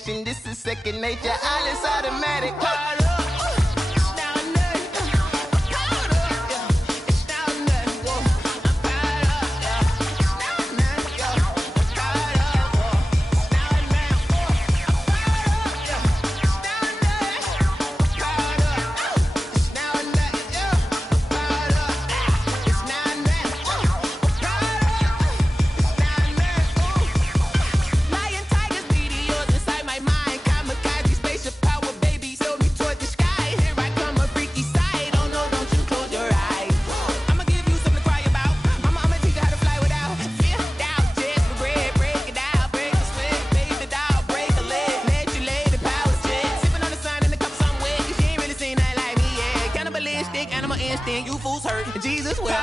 coordination. This is second nature. All is automatic. You fools hurt. Jesus will.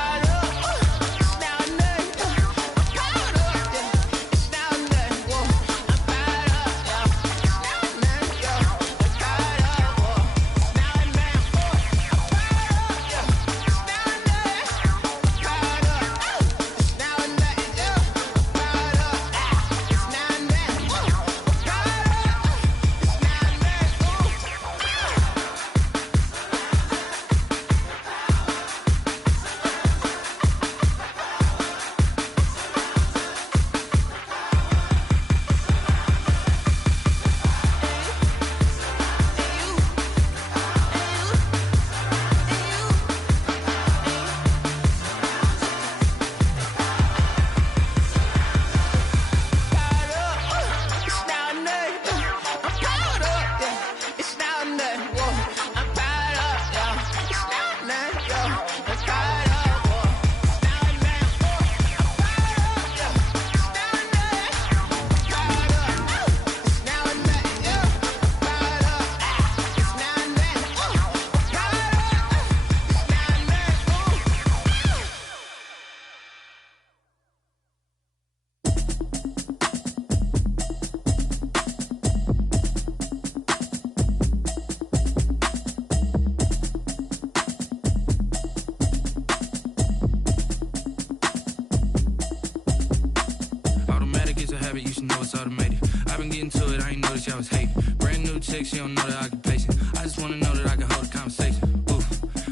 You should know it's automated. I've been getting to it, I ain't noticed y'all was hating. Brand new chick, she don't know the occupation. I just wanna know that I can hold a conversation. Oof,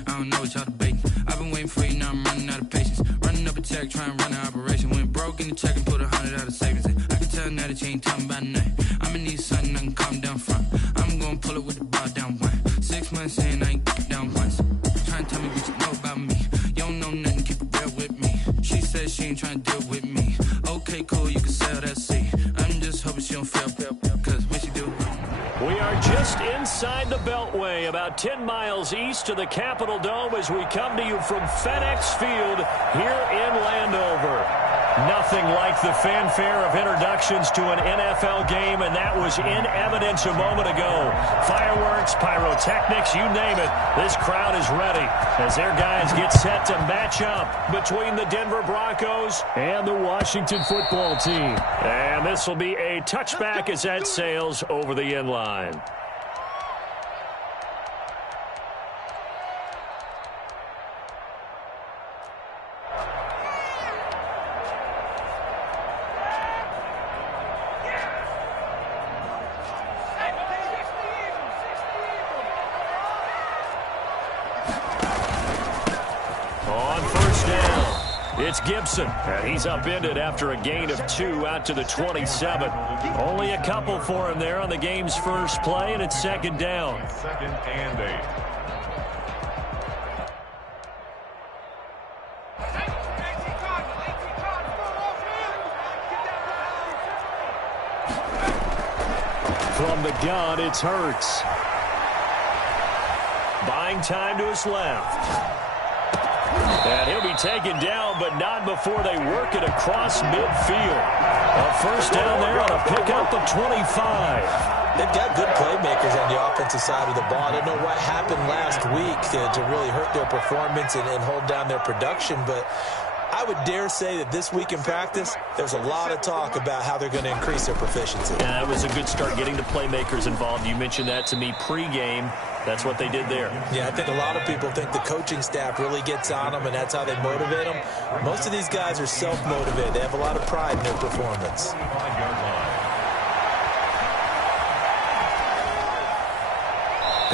I don't know what y'all debating. I've been waiting for you, now I'm running out of patience. Running up a check, trying to run an operation. Went broke in the check and put 100 out of savings. I can tell now that you ain't talking about nothing. I'ma need something I can calm down from. I'm gonna pull it with the bar down one. 6 months in, I ain't down once. Trying to tell me what you know about me. You don't know nothing, keep it real with me. She says she ain't trying to deal with me. Okay, cool, you can sell that seat. I'm just hoping she don't fail, cause when she do. We are just inside the Beltway, about 10 miles east of the Capitol Dome as we come to you from FedEx Field here in Landover. Nothing like the fanfare of introductions to an NFL game, and that was in evidence a moment ago. Fireworks, pyrotechnics, you name it. This crowd is ready as their guys get set to match up between the Denver Broncos and the Washington football team. And this will be a touchback as that sails over the end line. It's Gibson, and he's upended after a gain of 2 out to the 27. Only a couple for him there on the game's first play, and it's second down. Second and 8. From the gun, it's Hurts. Buying time to his left. And he'll be taken down, but not before they work it across midfield. A first down there on a pickup of 25. They've got good playmakers on the offensive side of the ball. I don't know what happened last week to really hurt their performance and hold down their production, but I would dare say that this week in practice, there's a lot of talk about how they're going to increase their proficiency. Yeah, that was a good start getting the playmakers involved. You mentioned that to me pregame. That's what they did there. Yeah, I think a lot of people think the coaching staff really gets on them, and that's how they motivate them. Most of these guys are self-motivated. They have a lot of pride in their performance.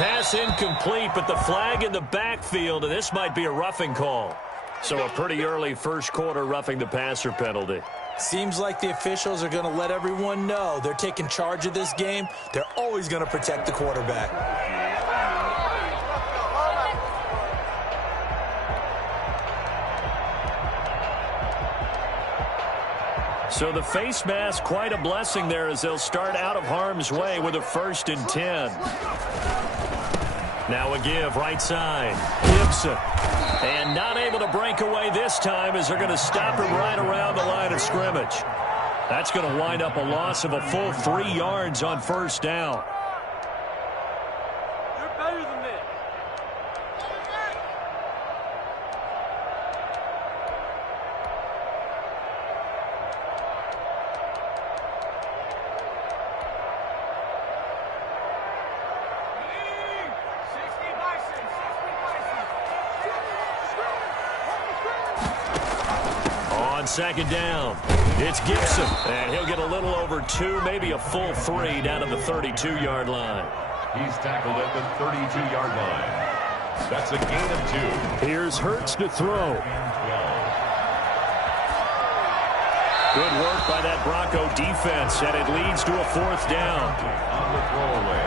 Pass incomplete, but the flag in the backfield, and this might be a roughing call. So a pretty early first quarter roughing the passer penalty. Seems like the officials are going to let everyone know they're taking charge of this game. They're always going to protect the quarterback. So the face mask, quite a blessing there as they'll start out of harm's way with a 1st and 10. Now a give, right side. Gibson. And not able to break away this time as they're going to stop him right around the line of scrimmage. That's going to wind up a loss of a full 3 yards on 1st down. You're better than this. On 2nd down, it's Gibson, and he'll get a little over 2, maybe a full 3 down to the 32-yard line. He's tackled at the 32-yard line. That's a gain of 2. Here's Hurts to throw. Good work by that Bronco defense, and it leads to a 4th down. On the throwaway.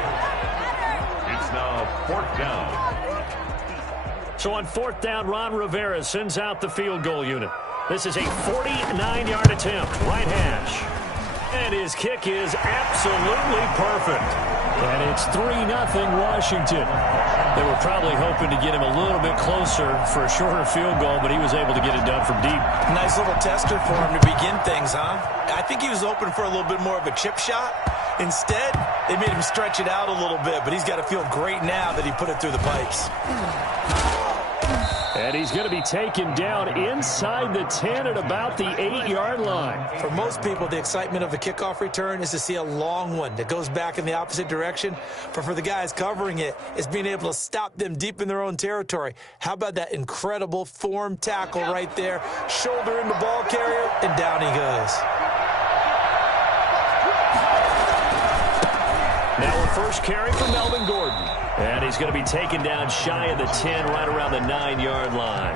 It's now 4th down. So on 4th down, Ron Rivera sends out the field goal unit. This is a 49-yard attempt, right hash. And his kick is absolutely perfect. And it's 3-0 Washington. They were probably hoping to get him a little bit closer for a shorter field goal, but he was able to get it done from deep. Nice little tester for him to begin things, huh? I think he was open for a little bit more of a chip shot. Instead, they made him stretch it out a little bit, but he's got to feel great now that he put it through the pipes. And he's going to be taken down inside the 10 at about the 8-yard line. For most people, the excitement of a kickoff return is to see a long one that goes back in the opposite direction. But for the guys covering it, it's being able to stop them deep in their own territory. How about that incredible form tackle right there? Shoulder in the ball carrier, and down he goes. Now a first carry for Melvin Gordon. And he's going to be taken down shy of the 10, right around the 9-yard line.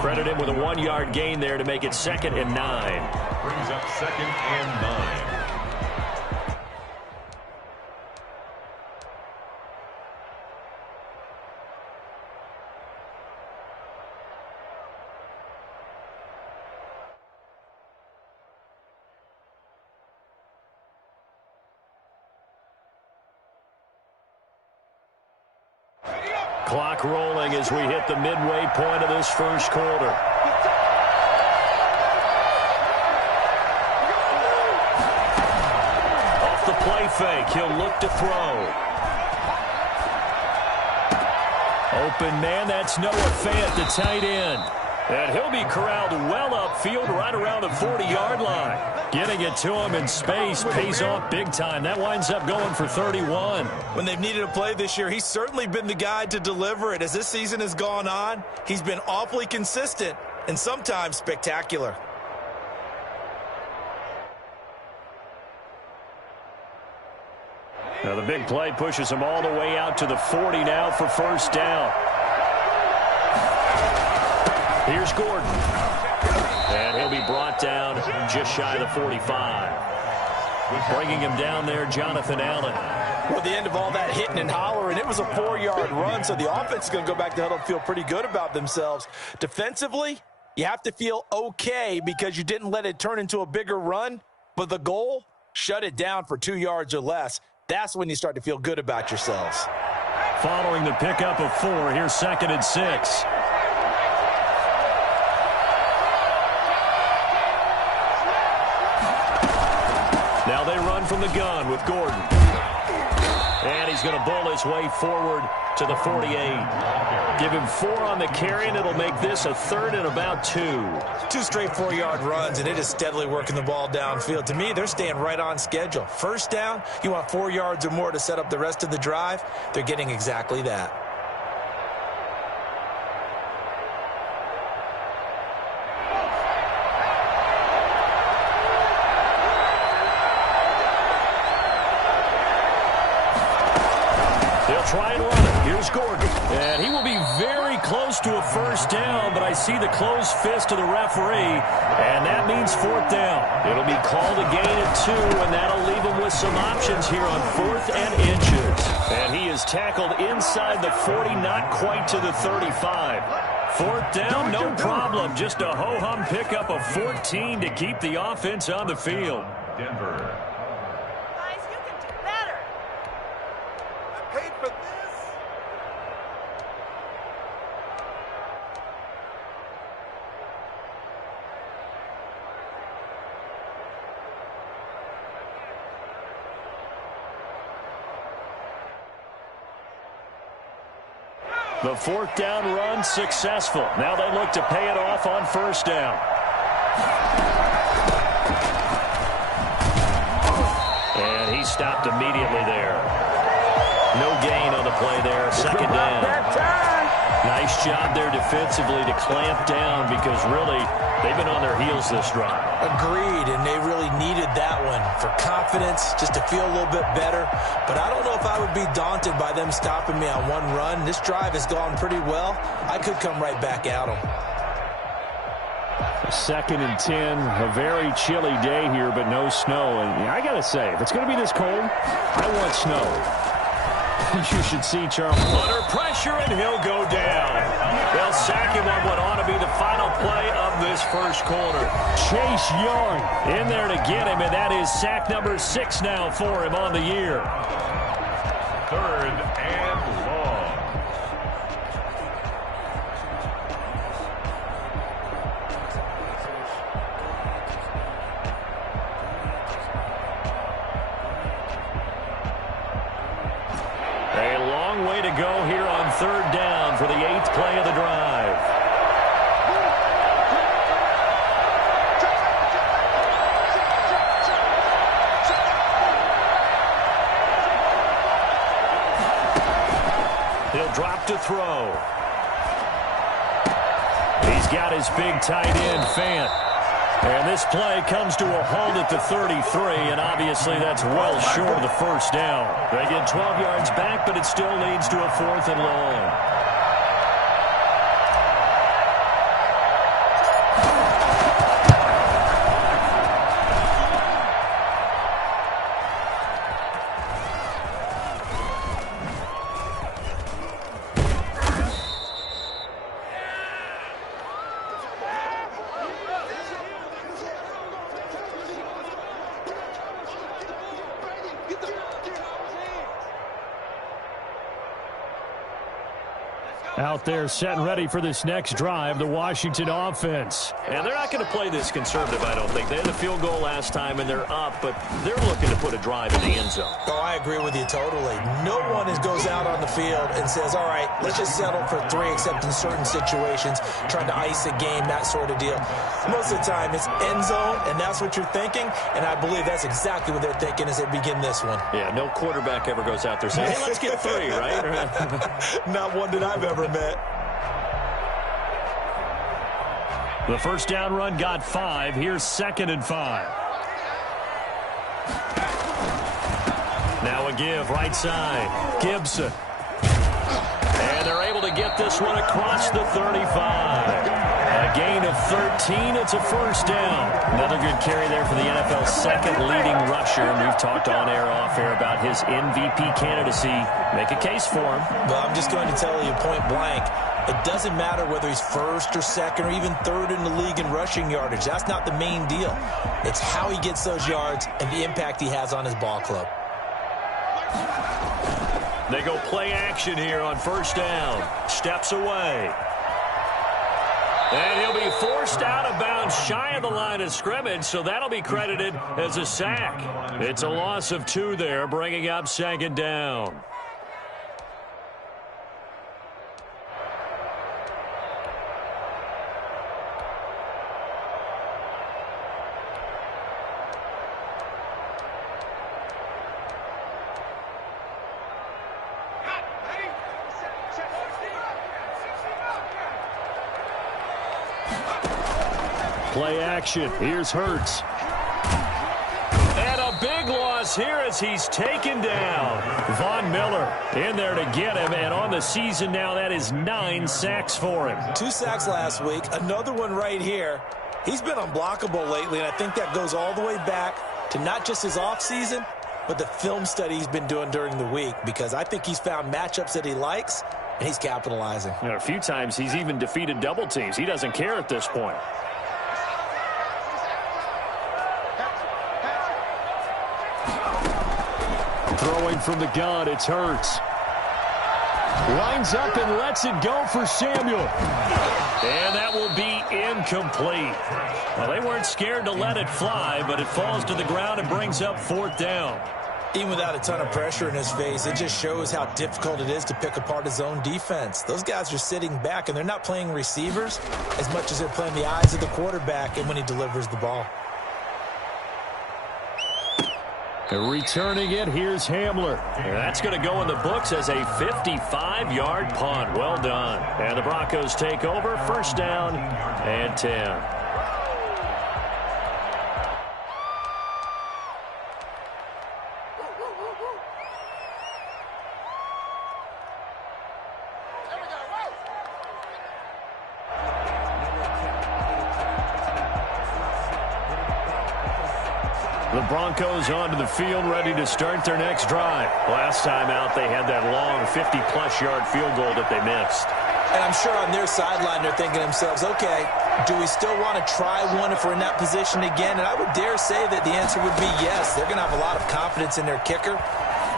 Credit him with a 1-yard gain there to make it 2nd and 9. Brings up 2nd and 9. Clock rolling as we hit the midway point of this first quarter. Off the play fake, he'll look to throw. Open man, that's Noah Fant, the tight end. And he'll be corralled well upfield right around the 40-yard line. Getting it to him in space pays off big time. That winds up going for 31. When they've needed a play this year, he's certainly been the guy to deliver it. As this season has gone on, he's been awfully consistent and sometimes spectacular. Now the big play pushes him all the way out to the 40 now for 1st down. Here's Gordon. And he'll be brought down just shy of the 45. Bringing him down there, Jonathan Allen. Well, the end of all that hitting and hollering, it was a 4-yard run, so the offense is going to go back to huddle and feel pretty good about themselves. Defensively, you have to feel okay because you didn't let it turn into a bigger run, but the goal, shut it down for 2 yards or less. That's when you start to feel good about yourselves. Following the pickup of 4, here's 2nd and 6. Now they run from the gun with Gordon. And he's going to bull his way forward to the 48. Give him 4 on the carry, and it'll make this a 3rd and about 2. 2 straight 4-yard runs, and it is steadily working the ball downfield. To me, they're staying right on schedule. 1st down, you want 4 yards or more to set up the rest of the drive. They're getting exactly that. try and run it. Here's Gordon. And he will be very close to a first down, but I see the closed fist of the referee, and that means fourth down. It'll be called a gain of 2, and that'll leave him with some options here on 4th and inches. And he is tackled inside the 40, not quite to the 35. Fourth down, no problem. Just a ho-hum pickup of 14 to keep the offense on the field. Denver. Guys, you can do better. I paid for this. The fourth down run successful. Now they look to pay it off on first down. And he stopped immediately there. No gain on the play there. Second down. Nice job there defensively to clamp down because really they've been on their heels this drive. Agreed, and they really needed that one for confidence, just to feel a little bit better. But I don't know if I would be daunted by them stopping me on one run. This drive has gone pretty well. I could come right back at them. 2nd and 10, a very chilly day here, but no snow. And I got to say, if it's going to be this cold, I want snow. You should see Charles under pressure, and he'll go down. They'll sack him on what ought to be the final play of this first quarter. Chase Young in there to get him, and that is sack number 6 now for him on the year. 3rd and long. A long way to go here on 3rd down for the 8th play of the drive. He'll drop to throw. He's got his big tight end, Fant. And this play comes to a halt at the 33, and obviously that's well short of the first down. They get 12 yards back, but it still leads to a 4th and long. Out there set and ready for this next drive, the Washington offense. And they're not going to play this conservative, I don't think. They had a field goal last time, and they're up, but they're looking to put a drive in the end zone. Oh, I agree with you totally. No one goes out on the field and says, all right, let's just settle for 3, except in certain situations, trying to ice a game, that sort of deal. Most of the time, it's end zone, and that's what you're thinking, and I believe that's exactly what they're thinking as they begin this one. Yeah, no quarterback ever goes out there saying, hey, let's get 3, right? Not one that I've ever met. The first down run got 5. Here's 2nd and 5. Now a give right side. Gibson. And they're able to get this one across the 35. A gain of 13. It's a first down. Another good carry there for the NFL's 2nd leading rusher. And we've talked on air, off air about his MVP candidacy. Make a case for him. Well, I'm just going to tell you point blank. It doesn't matter whether he's 1st or 2nd or even 3rd in the league in rushing yardage. That's not the main deal. It's how he gets those yards and the impact he has on his ball club. They go play action here on first down. Steps away. And he'll be forced out of bounds shy of the line of scrimmage, so that'll be credited as a sack. It's a loss of 2 there, bringing up 2nd down. Play action. Here's Hurts. And a big one across here as he's taken down. Von Miller in there to get him, and on the season now, that is 9 sacks for him. 2 sacks last week, another one right here. He's been unblockable lately, and I think that goes all the way back to not just his offseason, but the film study he's been doing during the week, because I think he's found matchups that he likes, and he's capitalizing. You know, a few times he's even defeated double teams. He doesn't care at this point. Throwing from the gun, it's Hurts. Lines up and lets it go for Samuel. And that will be incomplete. Well, they weren't scared to let it fly, but it falls to the ground and brings up 4th down. Even without a ton of pressure in his face, it just shows how difficult it is to pick apart his own defense. Those guys are sitting back, and they're not playing receivers as much as they're playing the eyes of the quarterback and when he delivers the ball. Returning it, here's Hamler. And that's going to go in the books as a 55-yard punt. Well done. And the Broncos take over, 1st down and 10. The Broncos onto the field, ready to start their next drive. Last time out, they had that long 50-plus yard field goal that they missed. And I'm sure on their sideline, they're thinking to themselves, okay, do we still want to try one if we're in that position again? And I would dare say that the answer would be yes. They're going to have a lot of confidence in their kicker.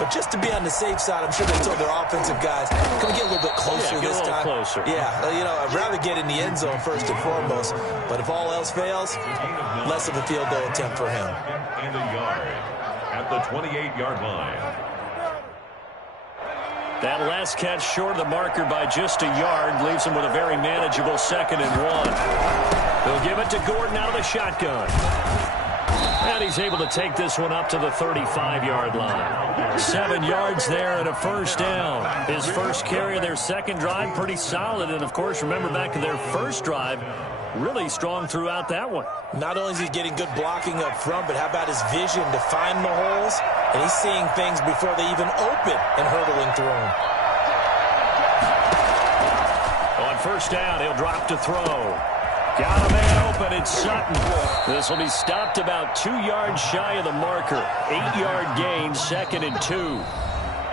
But just to be on the safe side, I'm sure they told their offensive guys, can we get a little bit closer this time? Closer. Yeah, you know, I'd rather get in the end zone first and foremost. But if all else fails, less of a field goal attempt for him. And a yard at the 28-yard line. That last catch short of the marker by just a yard leaves him with a very manageable 2nd and 1. They'll give it to Gordon out of the shotgun. And he's able to take this one up to the 35-yard line. 7 yards there and a 1st down. His first carry of their second drive, pretty solid. And, of course, remember back to their first drive, really strong throughout that one. Not only is he getting good blocking up front, but how about his vision to find the holes? And he's seeing things before they even open and hurdling through them. On 1st down, he'll drop to throw. Got a man open, it's Sutton. This will be stopped about 2 yards shy of the marker. 8-yard gain, 2nd and 2.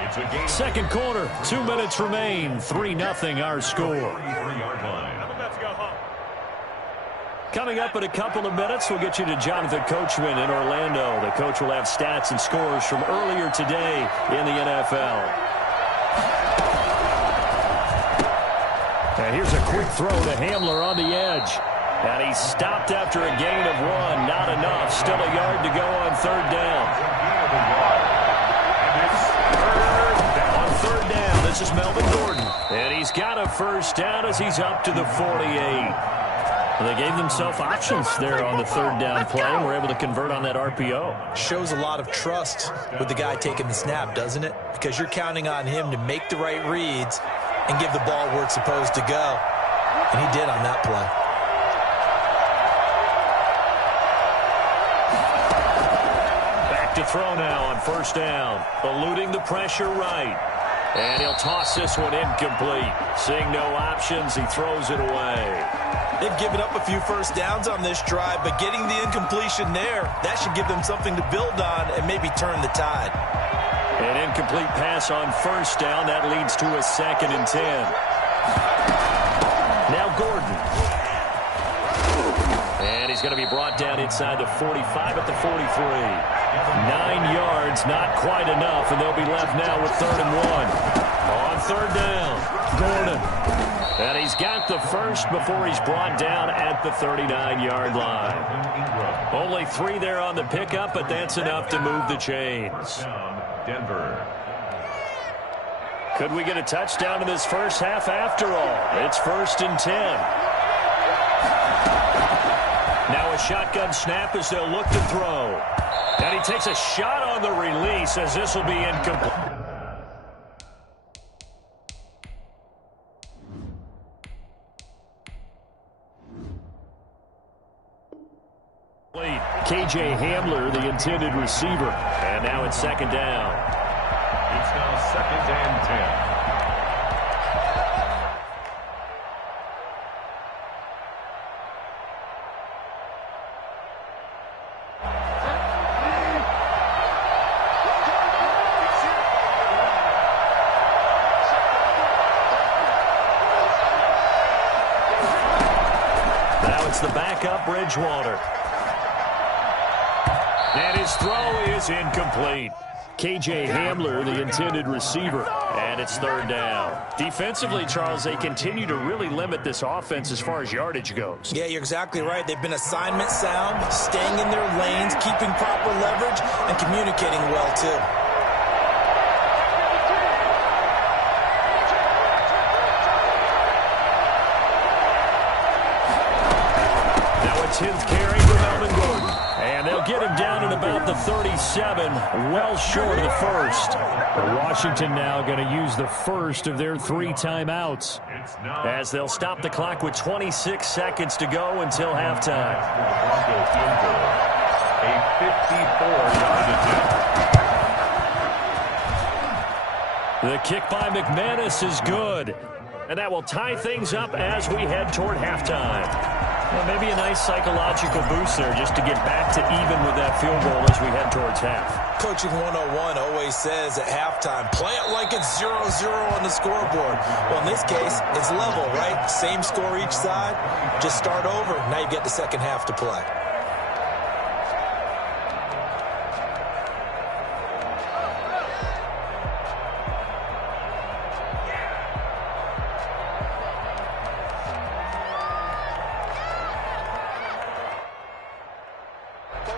It's a game. Second quarter, 2 minutes remain. 3-0 our score. 33-yard line. Coming up in a couple of minutes, we'll get you to Jonathan Coachman in Orlando. The coach will have stats and scores from earlier today in the NFL. And here's a quick throw to Hamler on the edge. And he's stopped after a gain of 1. Not enough. Still a yard to go on 3rd down. On 3rd down, this is Melvin Gordon. And he's got a 1st down as he's up to the 48. Well, they gave themselves options there on the 3rd down play and were able to convert on that RPO. Shows a lot of trust with the guy taking the snap, doesn't it? Because you're counting on him to make the right reads and give the ball where it's supposed to go. And he did on that play. Back to throw now on 1st down. Eluding the pressure right. And he'll toss this one incomplete. Seeing no options, he throws it away. They've given up a few 1st downs on this drive, but getting the incompletion there, that should give them something to build on and maybe turn the tide. An incomplete pass on 1st down. That leads to a 2nd and 10. Now Gordon. And he's going to be brought down inside the 45 at the 43. 9 yards, not quite enough, and they'll be left now with 3rd and 1. On 3rd down, Gordon. And he's got the first before he's brought down at the 39-yard line. Only 3 there on the pickup, but that's enough to move the chains. Denver. Could we get a touchdown in this first half after all? It's 1st and 10. Now a shotgun snap as they'll look to throw. And he takes a shot on the release as this will be incomplete. KJ Hamler, the intended receiver. And now it's second down. It's now second and 10. The backup, Bridgewater. And his throw is incomplete. KJ Hamler, the intended receiver. And it's third down. Defensively, Charles, they continue to really limit this offense as far as yardage goes. Yeah, you're exactly right. They've been assignment sound, staying in their lanes, keeping proper leverage, and communicating well, too. Now a 10th carry for Melvin Gordon. And they'll get him down at about the 37, well short of the first. But Washington now going to use the first of their 3 timeouts, as they'll stop the clock with 26 seconds to go until halftime. A 54-yard attempt. The kick by McManus is good. And that will tie things up as we head toward halftime. Well, maybe a nice psychological boost there just to get back to even with that field goal as we head towards half. Coaching 101 always says at halftime, play it like it's 0-0 on the scoreboard. Well, in this case, it's level, right? Same score each side. Just start over. Now you get the second half to play.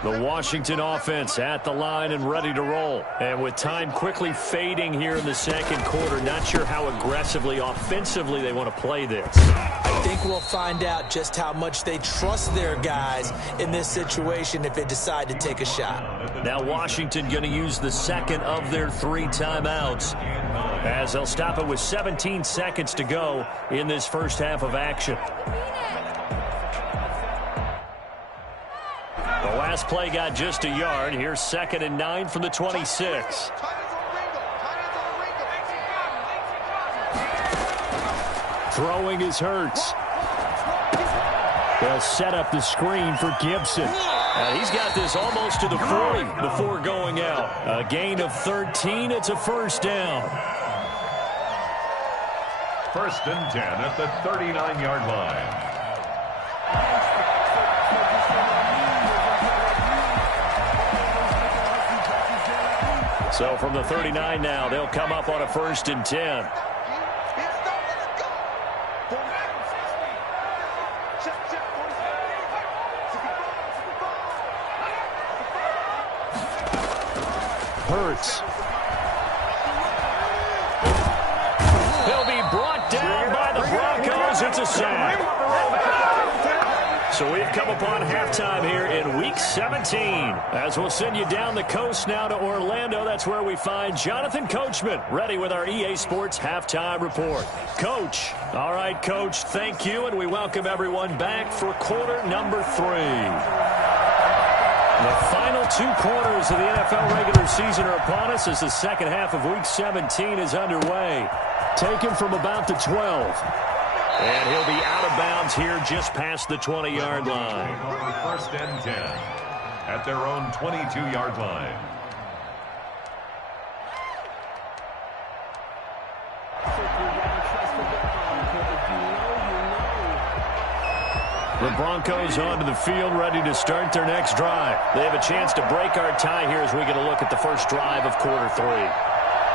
The Washington offense at the line and ready to roll. And with time quickly fading here in the second quarter, not sure how aggressively, offensively they want to play this. I think we'll find out just how much they trust their guys in this situation if they decide to take a shot. Now Washington going to use the second of their 3 timeouts, as they'll stop it with 17 seconds to go in this first half of action. The last play got just a yard. Here's 2nd and 9 from the 26. Throwing is Hurts. They'll set up the screen for Gibson. He's got this almost to the 40 before going out. A gain of 13. It's a first down. 1st and 10 at the 39-yard line. So from the 39 now, they'll come up on a 1st and 10. Hurts. He'll be brought down by the Broncos. It's a sack. So we've come upon halftime here in Week 17. As we'll send you down the coast now to Orlando, that's where we find Jonathan Coachman, ready with our EA Sports Halftime Report. Coach. All right, Coach, thank you, and we welcome everyone back for quarter number 3. The final 2 quarters of the NFL regular season are upon us as the second half of Week 17 is underway. Taken from about the 12. And he'll be out of bounds here just past the 20-yard line. 1st and 10 at their own 22-yard line. The Broncos onto the field, ready to start their next drive. They have a chance to break our tie here as we get a look at the first drive of quarter 3.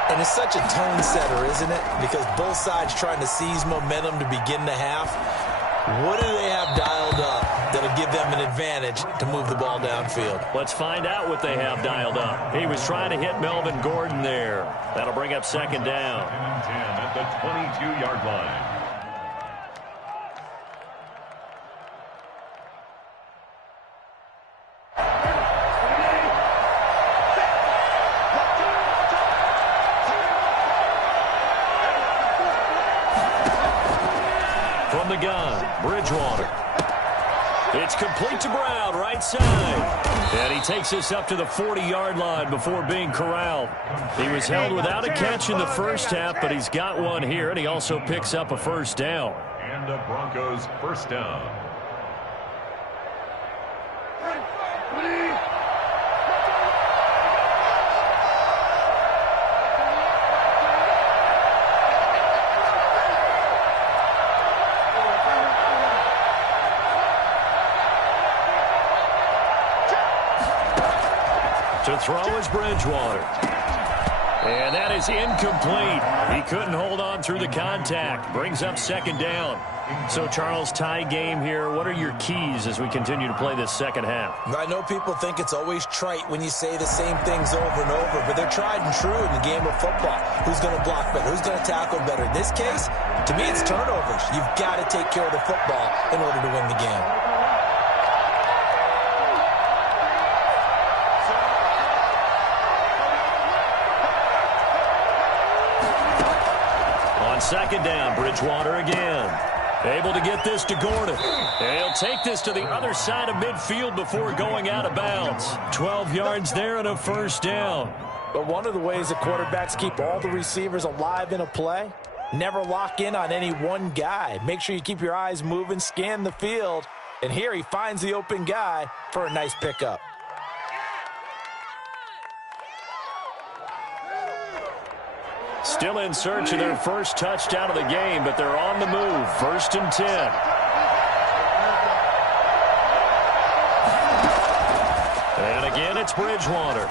And it's such a tone setter, isn't it? Because both sides trying to seize momentum to begin the half. What do they have dialed up that'll give them an advantage to move the ball downfield? Let's find out what they have dialed up. He was trying to hit Melvin Gordon there. That'll bring up 2nd down. 2nd and 10 at the 22-yard line. From the gun, Bridgewater. It's complete to Brown, right side. And he takes this up to the 40-yard line before being corralled. He was held without a catch in the first half, but he's got one here, and he also picks up a first down. And the Broncos first down. To throw is Bridgewater. And that is incomplete. He couldn't hold on through the contact. Brings up second down. So, Charles, tie game here. What are your keys as we continue to play this second half? I know people think it's always trite when you say the same things over and over, but they're tried and true in the game of football. Who's going to block better? Who's going to tackle better? In this case, to me, it's turnovers. You've got to take care of the football in order to win the game. On second down, Bridgewater again. Able to get this to Gordon. And he'll take this to the other side of midfield before going out of bounds. 12 yards there and a first down. But one of the ways that quarterbacks keep all the receivers alive in a play, never lock in on any one guy. Make sure you keep your eyes moving, scan the field. And here he finds the open guy for a nice pickup. Still in search of their first touchdown of the game, but they're on the move. First and 10. And again, it's Bridgewater.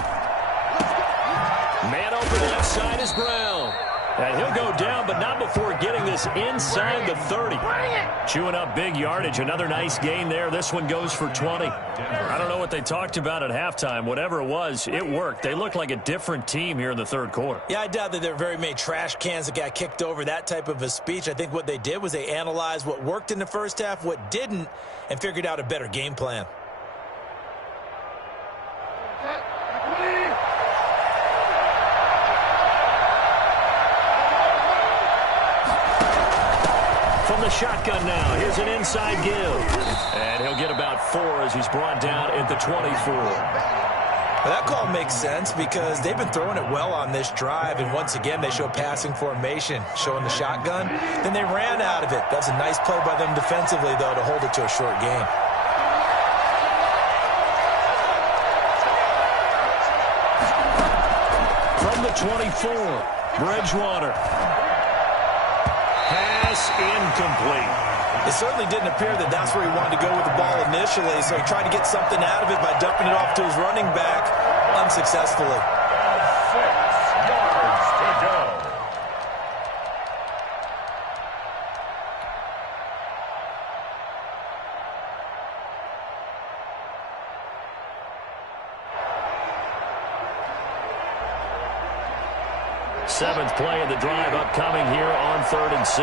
Man open left side is Brown. And he'll go down, but not before getting this inside the 30. Chewing up big yardage. Another nice gain there. This one goes for 20. I don't know what they talked about at halftime. Whatever it was, it worked. They look like a different team here in the third quarter. Yeah, I doubt that there are very many trash cans that got kicked over, that type of a speech. I think what they did was they analyzed what worked in the first half, what didn't, and figured out a better game plan. From the shotgun now, here's an inside give. And he'll get about 4 as he's brought down at the 24. Well, that call makes sense because they've been throwing it well on this drive, and once again they show passing formation, showing the shotgun. Then they ran out of it. That's a nice play by them defensively, though, to hold it to a short gain. From the 24, Bridgewater. Pass incomplete. It certainly didn't appear that that's where he wanted to go with the ball initially, so he tried to get something out of it by dumping it off to his running back unsuccessfully. 6 yards to go. Seventh play of the drive upcoming here on 3rd and 6.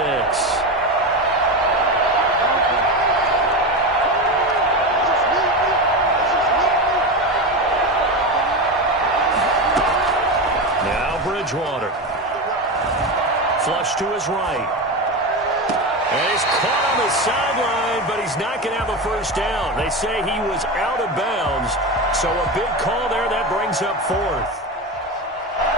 Now Bridgewater. Flush to his right. And he's caught on the sideline, but he's not going to have a first down. They say he was out of bounds, so a big call there that brings up 4th.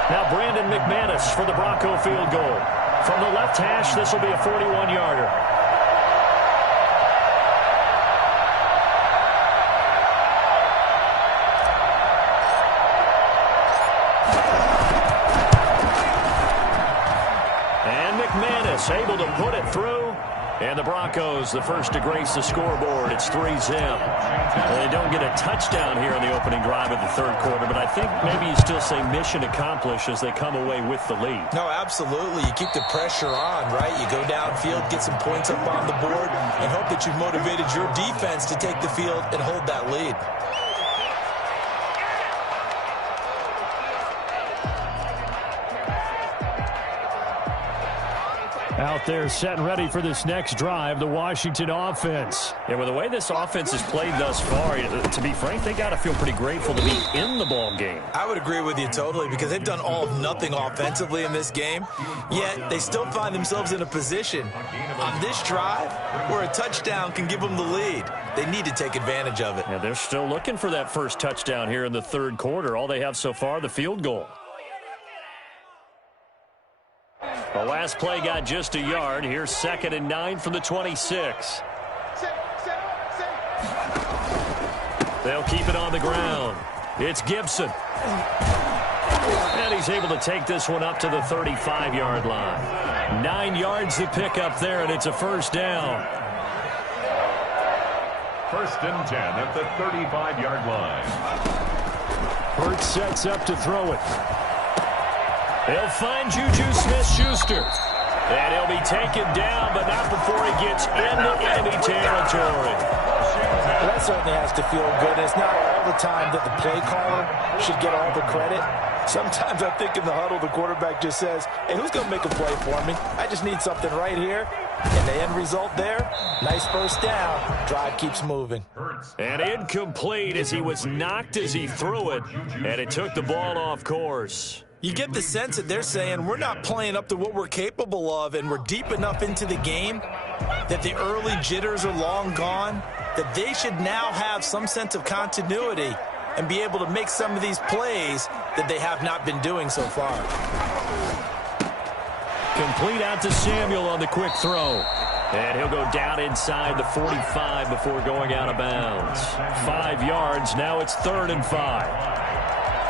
Now Brandon McManus for the Bronco field goal. From the left hash, this will be a 41-yarder. And McManus able to put it through. And the Broncos, the first to grace the scoreboard. It's 3-0. Well, they don't get a touchdown here in the opening drive of the third quarter, but I think maybe you still say mission accomplished as they come away with the lead. No, absolutely. You keep the pressure on, right? You go downfield, get some points up on the board, and hope that you've motivated your defense to take the field and hold that lead. Out there set and ready for this next drive, the Washington offense. Yeah, with the way this offense has played thus far, to be frank, they got to feel pretty grateful to be in the ball game. I would agree with you totally because they've done all of nothing offensively in this game, yet they still find themselves in a position on this drive where a touchdown can give them the lead. They need to take advantage of it. Yeah, they're still looking for that first touchdown here in the third quarter. All they have so far, the field goal. The last play got just a yard. Here's 2nd and 9 from the 26. They'll keep it on the ground. It's Gibson. And he's able to take this one up to the 35-yard line. 9 yards to pick up there, and it's a first down. 1st and 10 at the 35-yard line. Hurts sets up to throw it. They'll find Juju Smith-Schuster. And he'll be taken down, but not before he gets into enemy territory. Well, that certainly has to feel good. It's not all the time that the play caller should get all the credit. Sometimes I think in the huddle, the quarterback just says, hey, who's going to make a play for me? I just need something right here. And the end result there, nice first down. Drive keeps moving. And incomplete as he was knocked as he threw it. And it took the ball off course. You get the sense that they're saying we're not playing up to what we're capable of, and we're deep enough into the game that the early jitters are long gone, that they should now have some sense of continuity and be able to make some of these plays that they have not been doing so far. Complete out to Samuel on the quick throw. And he'll go down inside the 45 before going out of bounds. 5 yards. Now it's 3rd and 5.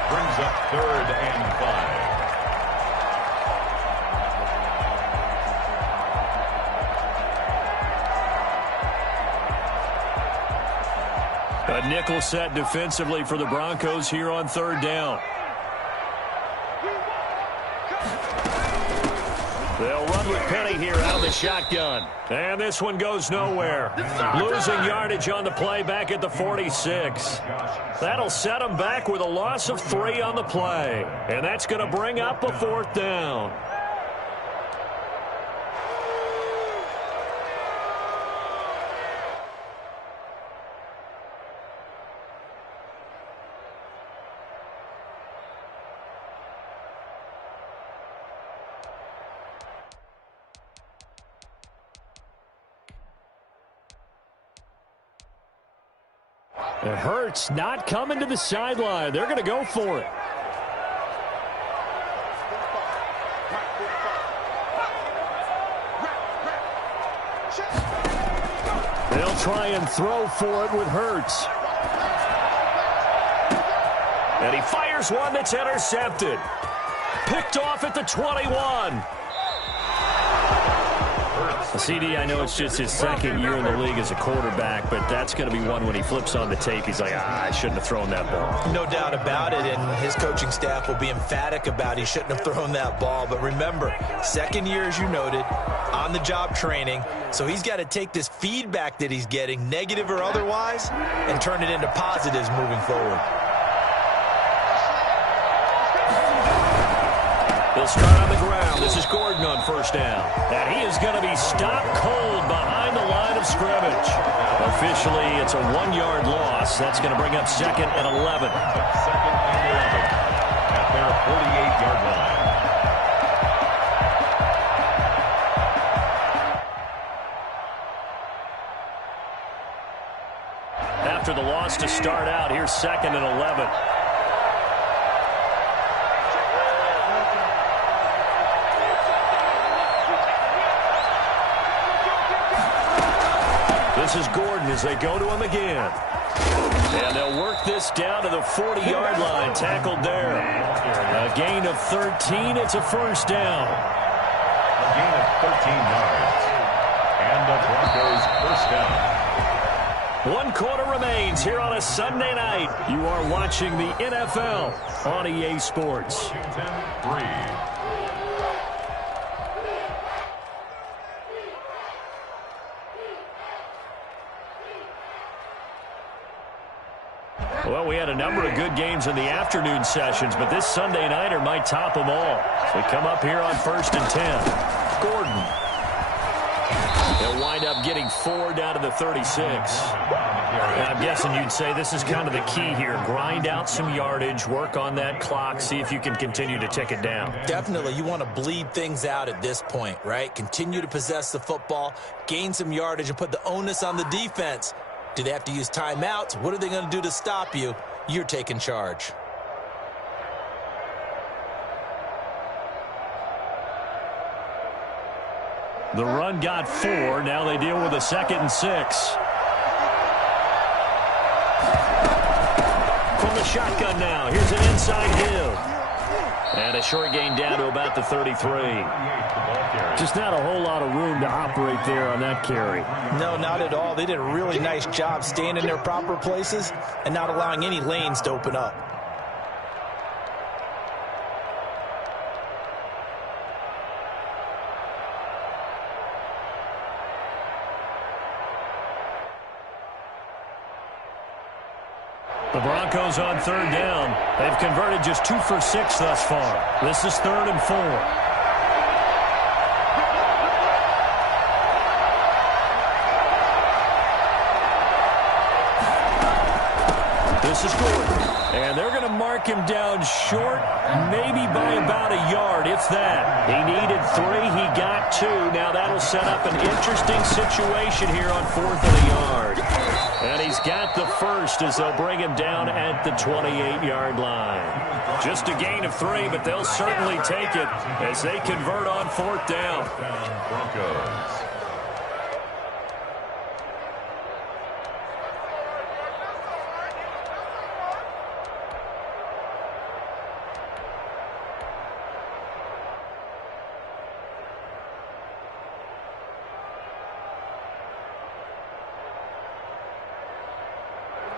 Brings up 3rd and 5. A nickel set defensively for the Broncos here on 3rd down. They'll run with Penny here out of the shotgun. And this one goes nowhere. Losing yardage on the play back at the 46. That'll set them back with a loss of 3 on the play. And that's going to bring up a 4th down. It hurts not coming to the sideline. They're going to go for it. They'll try and throw for it with Hurts. And he fires one that's intercepted. Picked off at the 21. CD, I know it's just his 2nd year in the league as a quarterback, but that's going to be one when he flips on the tape. He's like, I shouldn't have thrown that ball. No doubt about it, and his coaching staff will be emphatic about he shouldn't have thrown that ball. But remember, 2nd year, as you noted, on-the-job training, so he's got to take this feedback that he's getting, negative or otherwise, and turn it into positives moving forward. They'll start on the ground. This is Gordon on 1st down. And he is going to be stopped cold behind the line of scrimmage. Officially, it's a 1-yard loss. That's going to bring up 2nd and 11. 2nd and 11 at their 48-yard line. After the loss to start out, here's 2nd and 11. This is Gordon as they go to him again. And they'll work this down to the 40-yard line. Tackled there. A gain of 13. It's a 1st down. A gain of 13 yards. And the Broncos 1st down. 1 quarter remains here on a Sunday night. You are watching the NFL on EA Sports. Washington 3. Well, we had a number of good games in the afternoon sessions, but this Sunday nighter might top them all. So we come up here on 1st and 10. Gordon They'll wind up getting 4 down to the 36. And I'm guessing you'd say this is kind of the key here. Grind out some yardage, work on that clock, see if you can continue to tick it down. Definitely. You want to bleed things out at this point, right? Continue to possess the football, gain some yardage, and put the onus on the defense. Do they have to use timeouts? What are they going to do to stop you? You're taking charge. The run got 4. Now they deal with a 2nd and 6. From the shotgun now. Here's an inside hill. And a short gain down to about the 33. Just not a whole lot of room to operate there on that carry. No, not at all. They did a really nice job staying in their proper places and not allowing any lanes to open up. The Broncos on 3rd down. They've converted just 2 for 6 thus far. This is 3rd and 4. This is Gordon. And they're going to mark him down short, maybe by about a yard, if that. He needed 3. He got 2. Now that'll set up an interesting situation here on 4th and a yard. And he's got the first as they'll bring him down at the 28-yard line. Just a gain of 3, but they'll certainly take it as they convert on 4th down. Broncos.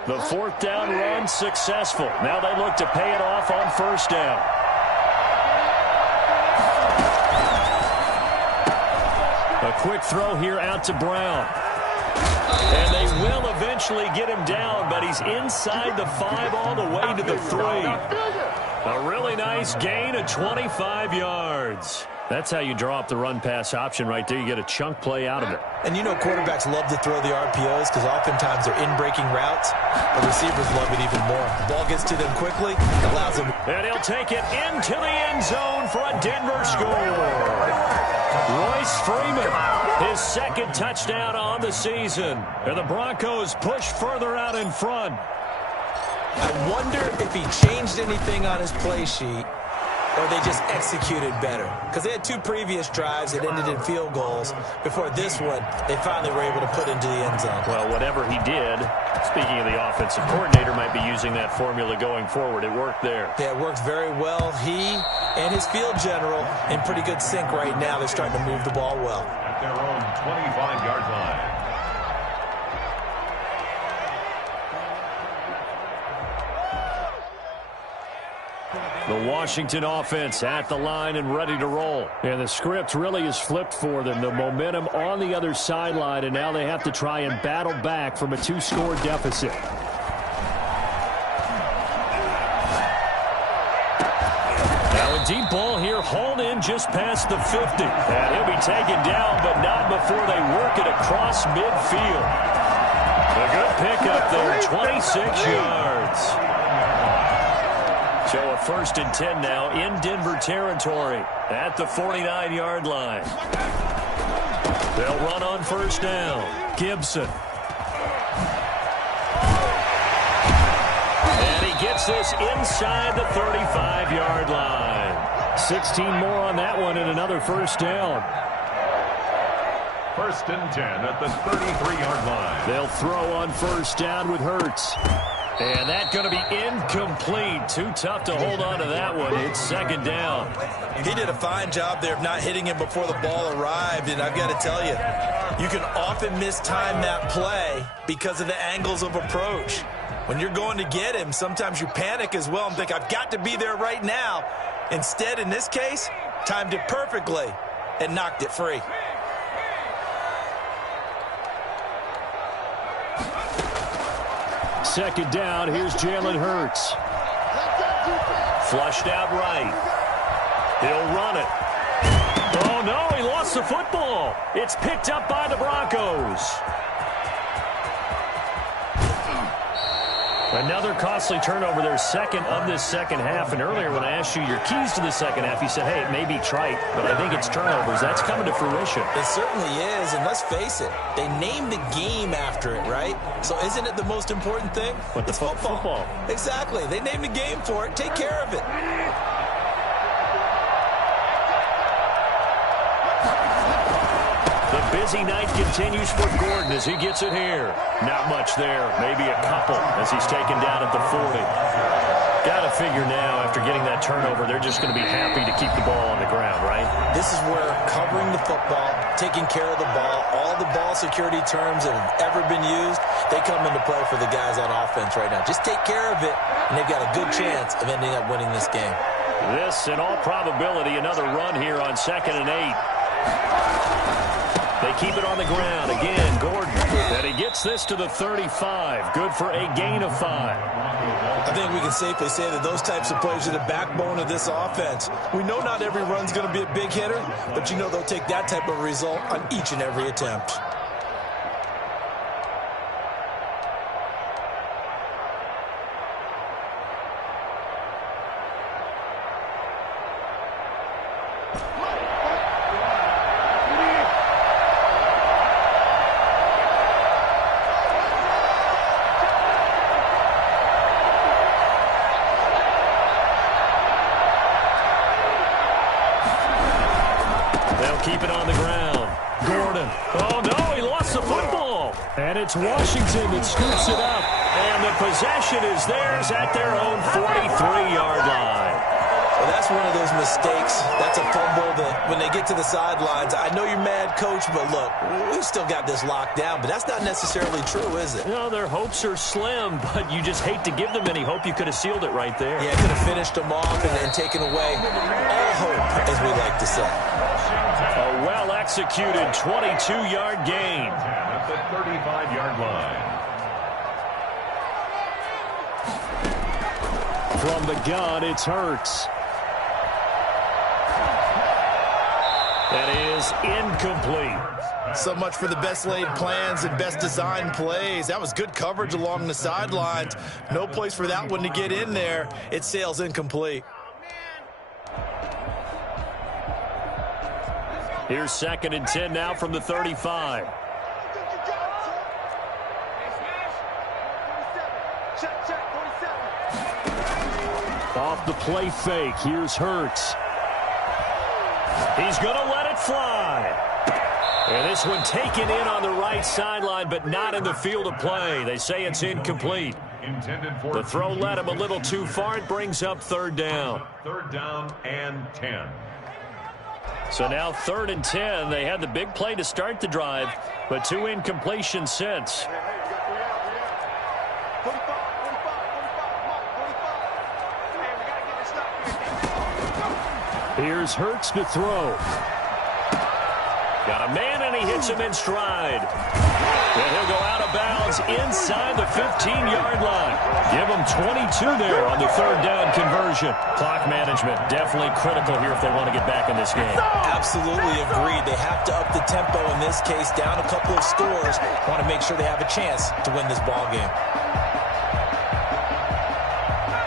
The 4th down run successful. Now they look to pay it off on 1st down. A quick throw here out to Brown. And they will eventually get him down, but he's inside the 5 all the way to the 3. A really nice gain of 25 yards. That's how you draw up the run-pass option right there. You get a chunk play out of it. And you know quarterbacks love to throw the RPOs because oftentimes they're in-breaking routes. The receivers love it even more. The ball gets to them quickly, allows them. And he'll take it into the end zone for a Denver score. Royce Freeman, his 2nd touchdown on the season. And the Broncos push further out in front. I wonder if he changed anything on his play sheet or they just executed better. Because they had 2 previous drives that ended in field goals. Before this one, they finally were able to put into the end zone. Well, whatever he did, speaking of the offensive coordinator, might be using that formula going forward. It worked there. Yeah, it worked very well. He and his field general in pretty good sync right now. They're starting to move the ball well. At their own 25-yard line. The Washington offense at the line and ready to roll. And the script really is flipped for them. The momentum on the other sideline, and now they have to try and battle back from a 2-score deficit. Now a deep ball here, hauled in just past the 50. And he'll be taken down, but not before they work it across midfield. A good pickup there, 26 yards. So a 1st and 10 now in Denver territory at the 49-yard line. They'll run on 1st down. Gibson. And he gets this inside the 35-yard line. 16 more on that one and another 1st down. 1st and 10 at the 33-yard line. They'll throw on 1st down with Hurts. And that's going to be incomplete. Too tough to hold on to that one. It's 2nd down. He did a fine job there of not hitting him before the ball arrived. And I've got to tell you, you can often mistime that play because of the angles of approach. When you're going to get him, sometimes you panic as well and think, I've got to be there right now. Instead, in this case, timed it perfectly and knocked it free. Second down, here's Jalen Hurts. Flushed out right. He'll run it. Oh, no, he lost the football. It's picked up by the Broncos. Another costly turnover, their second of this second half. And earlier when I asked you your keys to the second half, you said, hey, it may be trite, but I think it's turnovers. That's coming to fruition. It certainly is, and let's face it, they named the game after it, right? So isn't it the most important thing? But it's football. Exactly. They named the game for it. Take care of it. The busy night continues for Gordon as he gets it here. Not much there, maybe a couple as he's taken down at the 40. Got to figure now, after getting that turnover, they're just going to be happy to keep the ball on the ground, right? This is where covering the football, taking care of the ball, all the ball security terms that have ever been used, they come into play for the guys on offense right now. Just take care of it, and they've got a good chance of ending up winning this game. This, in all probability, another run here on 2nd and 8. They keep it on the ground. Again, Gordon. And he gets this to the 35. Good for a gain of 5. I think we can safely say that those types of plays are the backbone of this offense. We know not every run's going to be a big hitter, but you know they'll take that type of result on each and every attempt. Keep it on the ground. Gordon. Oh, no, he lost the football. And it's Washington that scoops it up. And the possession is theirs at their own 43-yard line. Well, that's one of those mistakes. That's a fumble that when they get to the sidelines, I know you're mad, Coach, but look, we've still got this locked down. But that's not necessarily true, is it? No, their hopes are slim, but you just hate to give them any hope. You could have sealed it right there. Yeah, could have finished them off and taken away all hope, as we like to say. A well-executed 22-yard gain. At the 35-yard line. From the gun, it's Hurts. That is incomplete. So much for the best laid plans and best designed plays. That was good coverage along the sidelines. No place for that one to get in there. It sails incomplete. Here's 2nd and 10 now from the 35. Off the play fake. Here's Hurts. He's going to let it fly. And this one taken in on the right sideline, but not in the field of play. They say it's incomplete. The throw led him a little too far. It brings up 3rd down. 3rd down and 10. So now 3rd and 10. They had the big play to start the drive, but 2 incompletions since. Here's Hurts to throw. Got a man, and he hits him in stride. And he'll go out of bounds inside the 15-yard line. Give him 22 there on the 3rd down conversion. Clock management definitely critical here if they want to get back in this game. Absolutely agreed. They have to up the tempo in this case, down a couple of scores. Want to make sure they have a chance to win this ball game.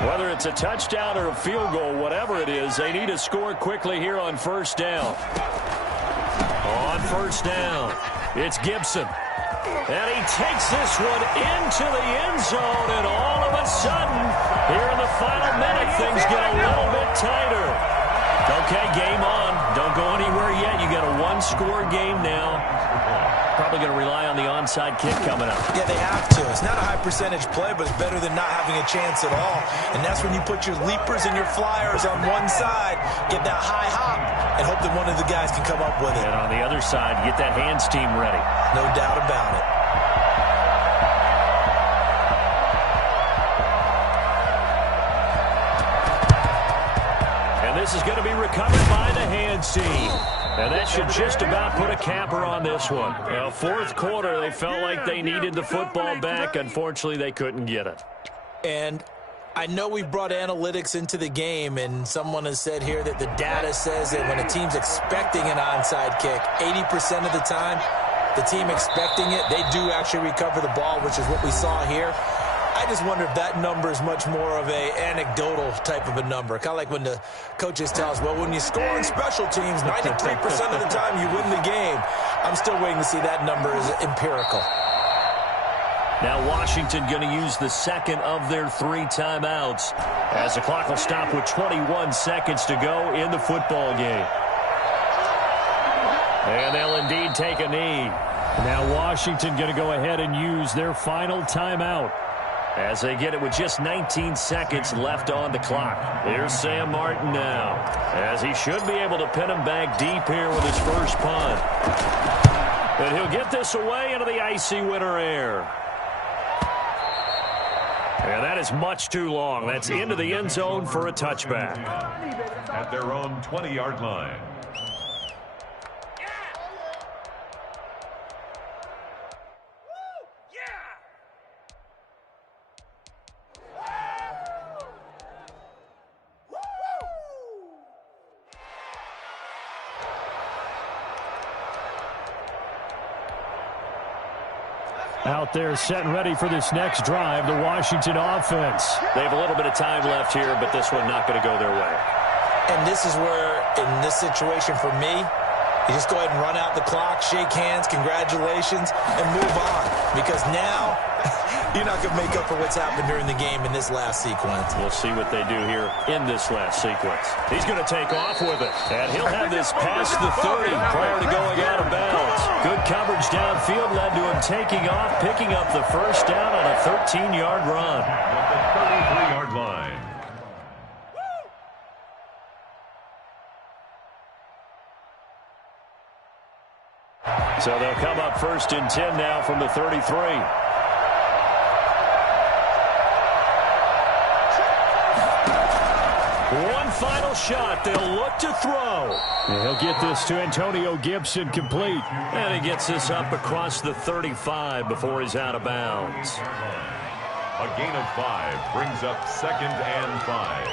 Whether it's a touchdown or a field goal, whatever it is, they need to score quickly here on 1st down. On 1st down, it's Gibson. And he takes this one into the end zone, and all of a sudden, here in the final minute, things get a little bit tighter. Okay, game on. Don't go anywhere yet. You got a 1-score game now. Probably going to rely on the onside kick coming up. Yeah, they have to. It's not a high percentage play, but it's better than not having a chance at all. And that's when you put your leapers and your flyers on one side, get that high hop, and hope that one of the guys can come up with it. And on the other side, get that hands team ready. No doubt about it. And this is going to be recovered by the hands team. And that should just about put a capper on this one. Now, 4th quarter, they felt like they needed the football back. Unfortunately, they couldn't get it. And I know we brought analytics into the game, and someone has said here that the data says that when a team's expecting an onside kick, 80% of the time, the team expecting it, they do actually recover the ball, which is what we saw here. I just wonder if that number is much more of a anecdotal type of a number. Kind of like when the coaches tell us, well, when you score on special teams, 93% of the time you win the game. I'm still waiting to see that number is empirical. Now Washington going to use the second of their 3 timeouts as the clock will stop with 21 seconds to go in the football game. And they'll indeed take a knee. Now Washington going to go ahead and use their final timeout as they get it with just 19 seconds left on the clock. Here's Sam Martin now, as he should be able to pin him back deep here with his first punt. And he'll get this away into the icy winter air. And that is much too long. That's into the end zone for a touchback. At their own 20-yard line. Out there set and ready for this next drive, the Washington offense. They have a little bit of time left here, but this one not going to go their way. And this is where, in this situation for me, you just go ahead and run out the clock, shake hands, congratulations, and move on. Because now, you're not going to make up for what's happened during the game in this last sequence. We'll see what they do here in this last sequence. He's going to take off with it. And he'll have this past the 30 prior to going out of bounds. Good coverage downfield led to him taking off, picking up the first down on a 13-yard run. At the 33-yard line. So they'll come up first and 10 now from the 33. One final shot. They'll look to throw. And he'll get this to Antonio Gibson complete. And he gets this up across the 35 before he's out of bounds. A gain of 5 brings up 2nd and 5.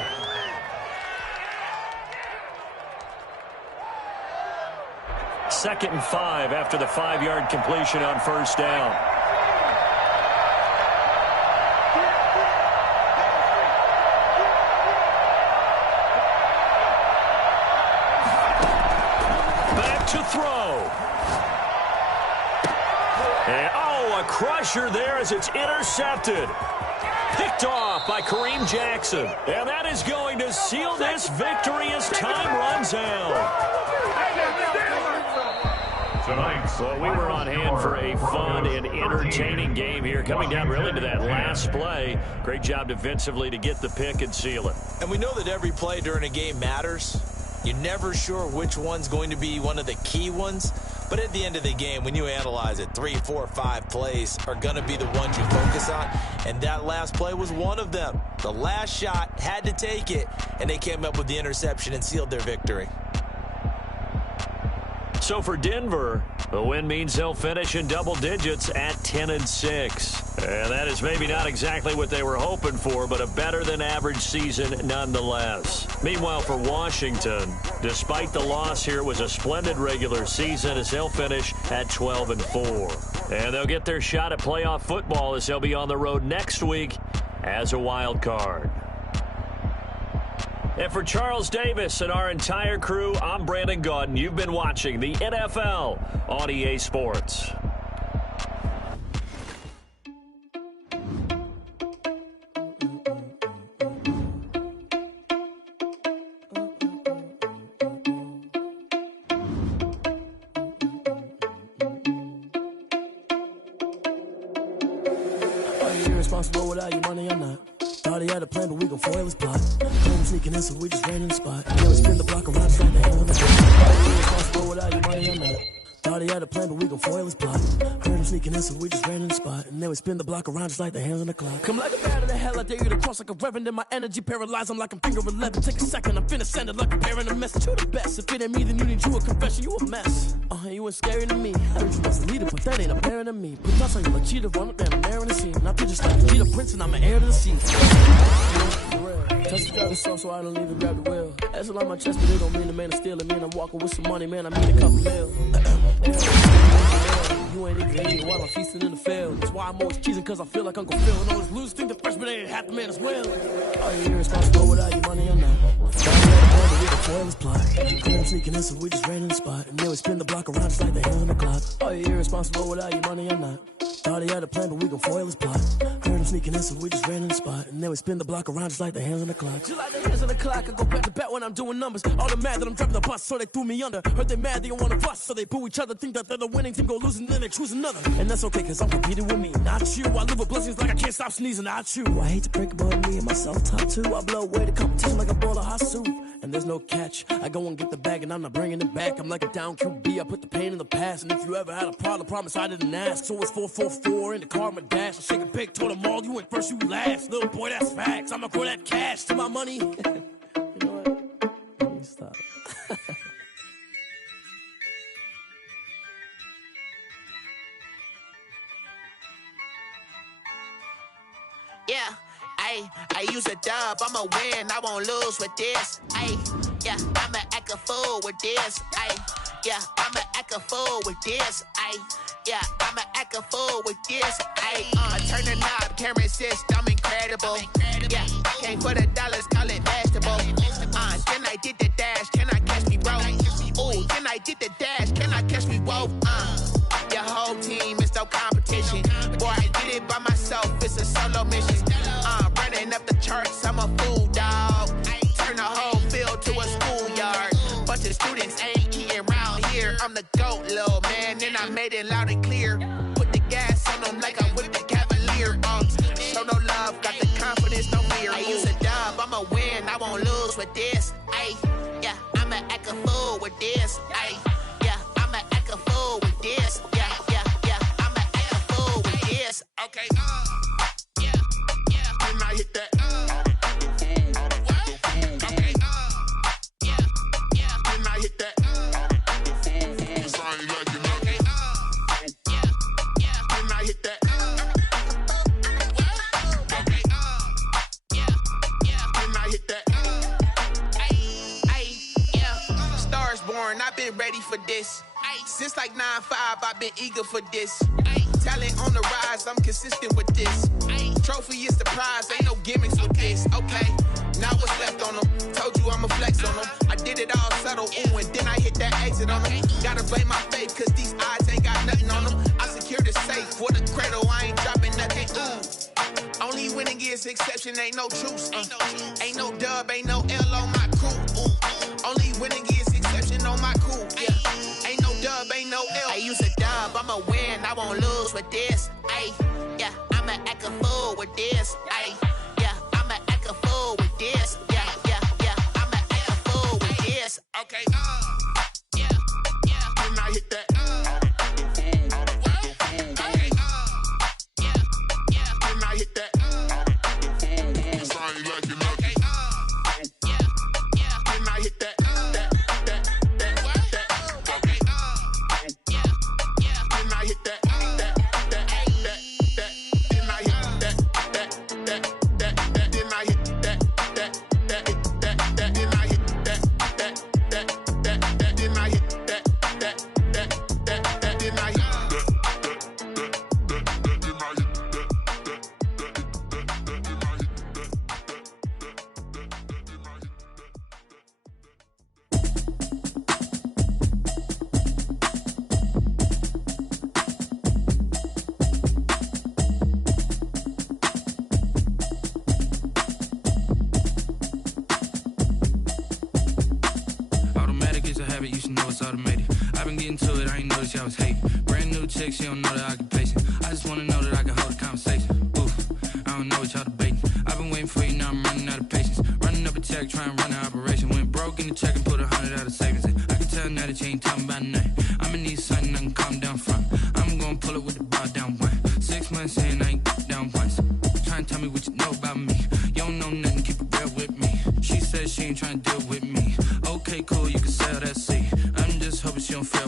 Second and 5 after the 5-yard completion on first down. Back to throw. And, a crusher there as it's intercepted. Picked off by Kareem Jackson. And that is going to seal this victory as time runs out. Well, we were on hand for a fun and entertaining game here, coming down really to that last play. Great job defensively to get the pick and seal it. And we know that every play during a game matters. You're never sure which one's going to be one of the key ones. But at the end of the game, when you analyze it, 3, 4, 5 plays are going to be the ones you focus on. And that last play was one of them. The last shot had to take it, and they came up with the interception and sealed their victory. So for Denver, the win means they'll finish in double digits at 10-6. And that is maybe not exactly what they were hoping for, but a better than average season nonetheless. Meanwhile, for Washington, despite the loss here, it was a splendid regular season as they'll finish at 12-4. And they'll get their shot at playoff football as they'll be on the road next week as a wild card. And for Charles Davis and our entire crew, I'm Brandon Gaudin. You've been watching the NFL on EA Sports. Are you irresponsible without your money or not? Thought he had a plan, but we gon' foil his plot. Home sneaking in, so we just ran in the spot. Yeah, we spin the block around, strike the hell in the spot. Are you irresponsible without your money or not? Thought he had a plan, but we gon' foil his plot. Heard him sneaking in, so we just ran in the spot. And then we spin the block around just like the hands on the clock. Come like a bat of the hell, I dare you to cross like a reverend. And my energy paralyzed, I'm like I'm finger 11. Take a second, I'm finna send it like a bearing a message to the best. If it ain't me, then you need you a confession, you a mess. You ain't scary to me. Heard you was a leader, but that ain't apparent to me. Put us on you like cheater, run up down, I'm there in the scene. And I feel just like a cheetah prince, and I'm an heir to the scene. For real. Touch the driving sauce so I don't even grab the wheel. That's a lot on my chest, but it don't mean the man is stealing. Man, I'm walking with some money, man. I mean a couple mil. You ain't even eating while I'm feasting in the field. That's why I'm always cheesing, cause I feel like Uncle Phil. And all those losers think the freshman ain't half the man as well. Are you irresponsible without your money or not? Foil is plot. I'm sneaking in, so we just ran in the spot. And then we spin the block around just like the hands on the clock. Are you irresponsible without your money or not? Thought he had a plan, but we gon' foil his plot. Heard him sneaking in, so we just ran in the spot. And then we spin the block around just like the hands on the clock. Just like the hands on the clock, I go back to back when I'm doing numbers. All the mad that I'm driving the bus, so they threw me under. Heard they mad, they don't wanna bust, so they boo each other. Think that they're the winning team, go losing, then they choose another. And that's okay, cause I'm competing with me, not you. I live with blessings like I can't stop sneezing, not you. I hate to break about me and myself, top two. I blow away the competition like a bowl of hot soup. And there's no catch. I go and get the bag and I'm not bringing it back. I'm like a down QB. I put the pain in the past. And if you ever had a problem, promise I didn't ask. So it's 444 in the car, my dash. I shake a big, told them all, you went first, you last. Little boy, that's facts. I'ma grow that cash to my money. You know what? Let me stop. Yeah, I use a dub, I'ma win, I won't lose with this. Yeah, I'ma act a fool with this. Yeah, I'ma act a fool with this. Yeah, I'ma act a fool with this. Turn the knob, camera assist, I'm incredible. Yeah, came for the dollars, call it vegetable. Then I did the dash, can I catch me, bro? Ooh, then I did the dash, can I catch me, whoa? Your whole team is no competition. Boy, I did it by myself, it's a solo mission. Running up the charts, I'm a fool, dog. Turn the whole field to a schoolyard. Bunch of students ain't eating round here. I'm the GOAT, little man, and I made it loud and clear. Put the gas on them like I'm with the Cavalier. Show no love, got the confidence, no fear. I use a dub, I'ma win, I won't lose with this. Yeah, I'ma act a fool with this. Yeah, I'ma act a fool with this. Yeah, I'ma act a fool with this. Okay, yeah, and I hit that. Okay, yeah, and I hit that. Cause I ain't like it, okay, yeah, and I hit that. Okay, yeah, and I hit that. Yeah, Stars born, I've been ready for this. Since like 9-5, I've been eager for this. Talent on the rise, I'm consistent with this. Trophy is the prize, ain't no gimmicks with this. Okay, now what's left on them? Told you I'ma flex on them. I did it all subtle, ooh, and then I hit that exit on them. Gotta blame my faith, cause these odds ain't got nothing on them. I secured the safe for the cradle, I ain't dropping nothing, ooh. Only winning is exception, ain't no truce. Ain't no dub, ain't no L on my crew, ooh. Only winning is exception on my crew, yeah. Ain't no dub, ain't no L. I use a dub, I'ma win, I won't lose with this. Yeah, I'ma act a fool with this. Yeah, I'ma act a fool with this. Yeah, I'ma act a fool with this. Okay, yeah, and I hit that. Okay, yeah, and I hit that. Cause I ain't like it, okay, yeah, and I hit that. I was hating. Brand new chick, she don't know the occupation. I just wanna know that I can hold a conversation. Oof, I don't know what y'all debating. I've been waiting for you, now I'm running out of patience. Running up a check, trying to run an operation. Went broke in the check and put 100 out of savings in. I can tell now that you ain't talking about nothing. I'ma need something I can calm down from. I'm gonna pull it with the bar down one. 6 months in, I ain't down once. Trying to tell me what you know about me. You don't know nothing, keep it real with me. She said she ain't trying to deal with me. Okay, cool, you can sell that seat. I'm just hoping she don't fail.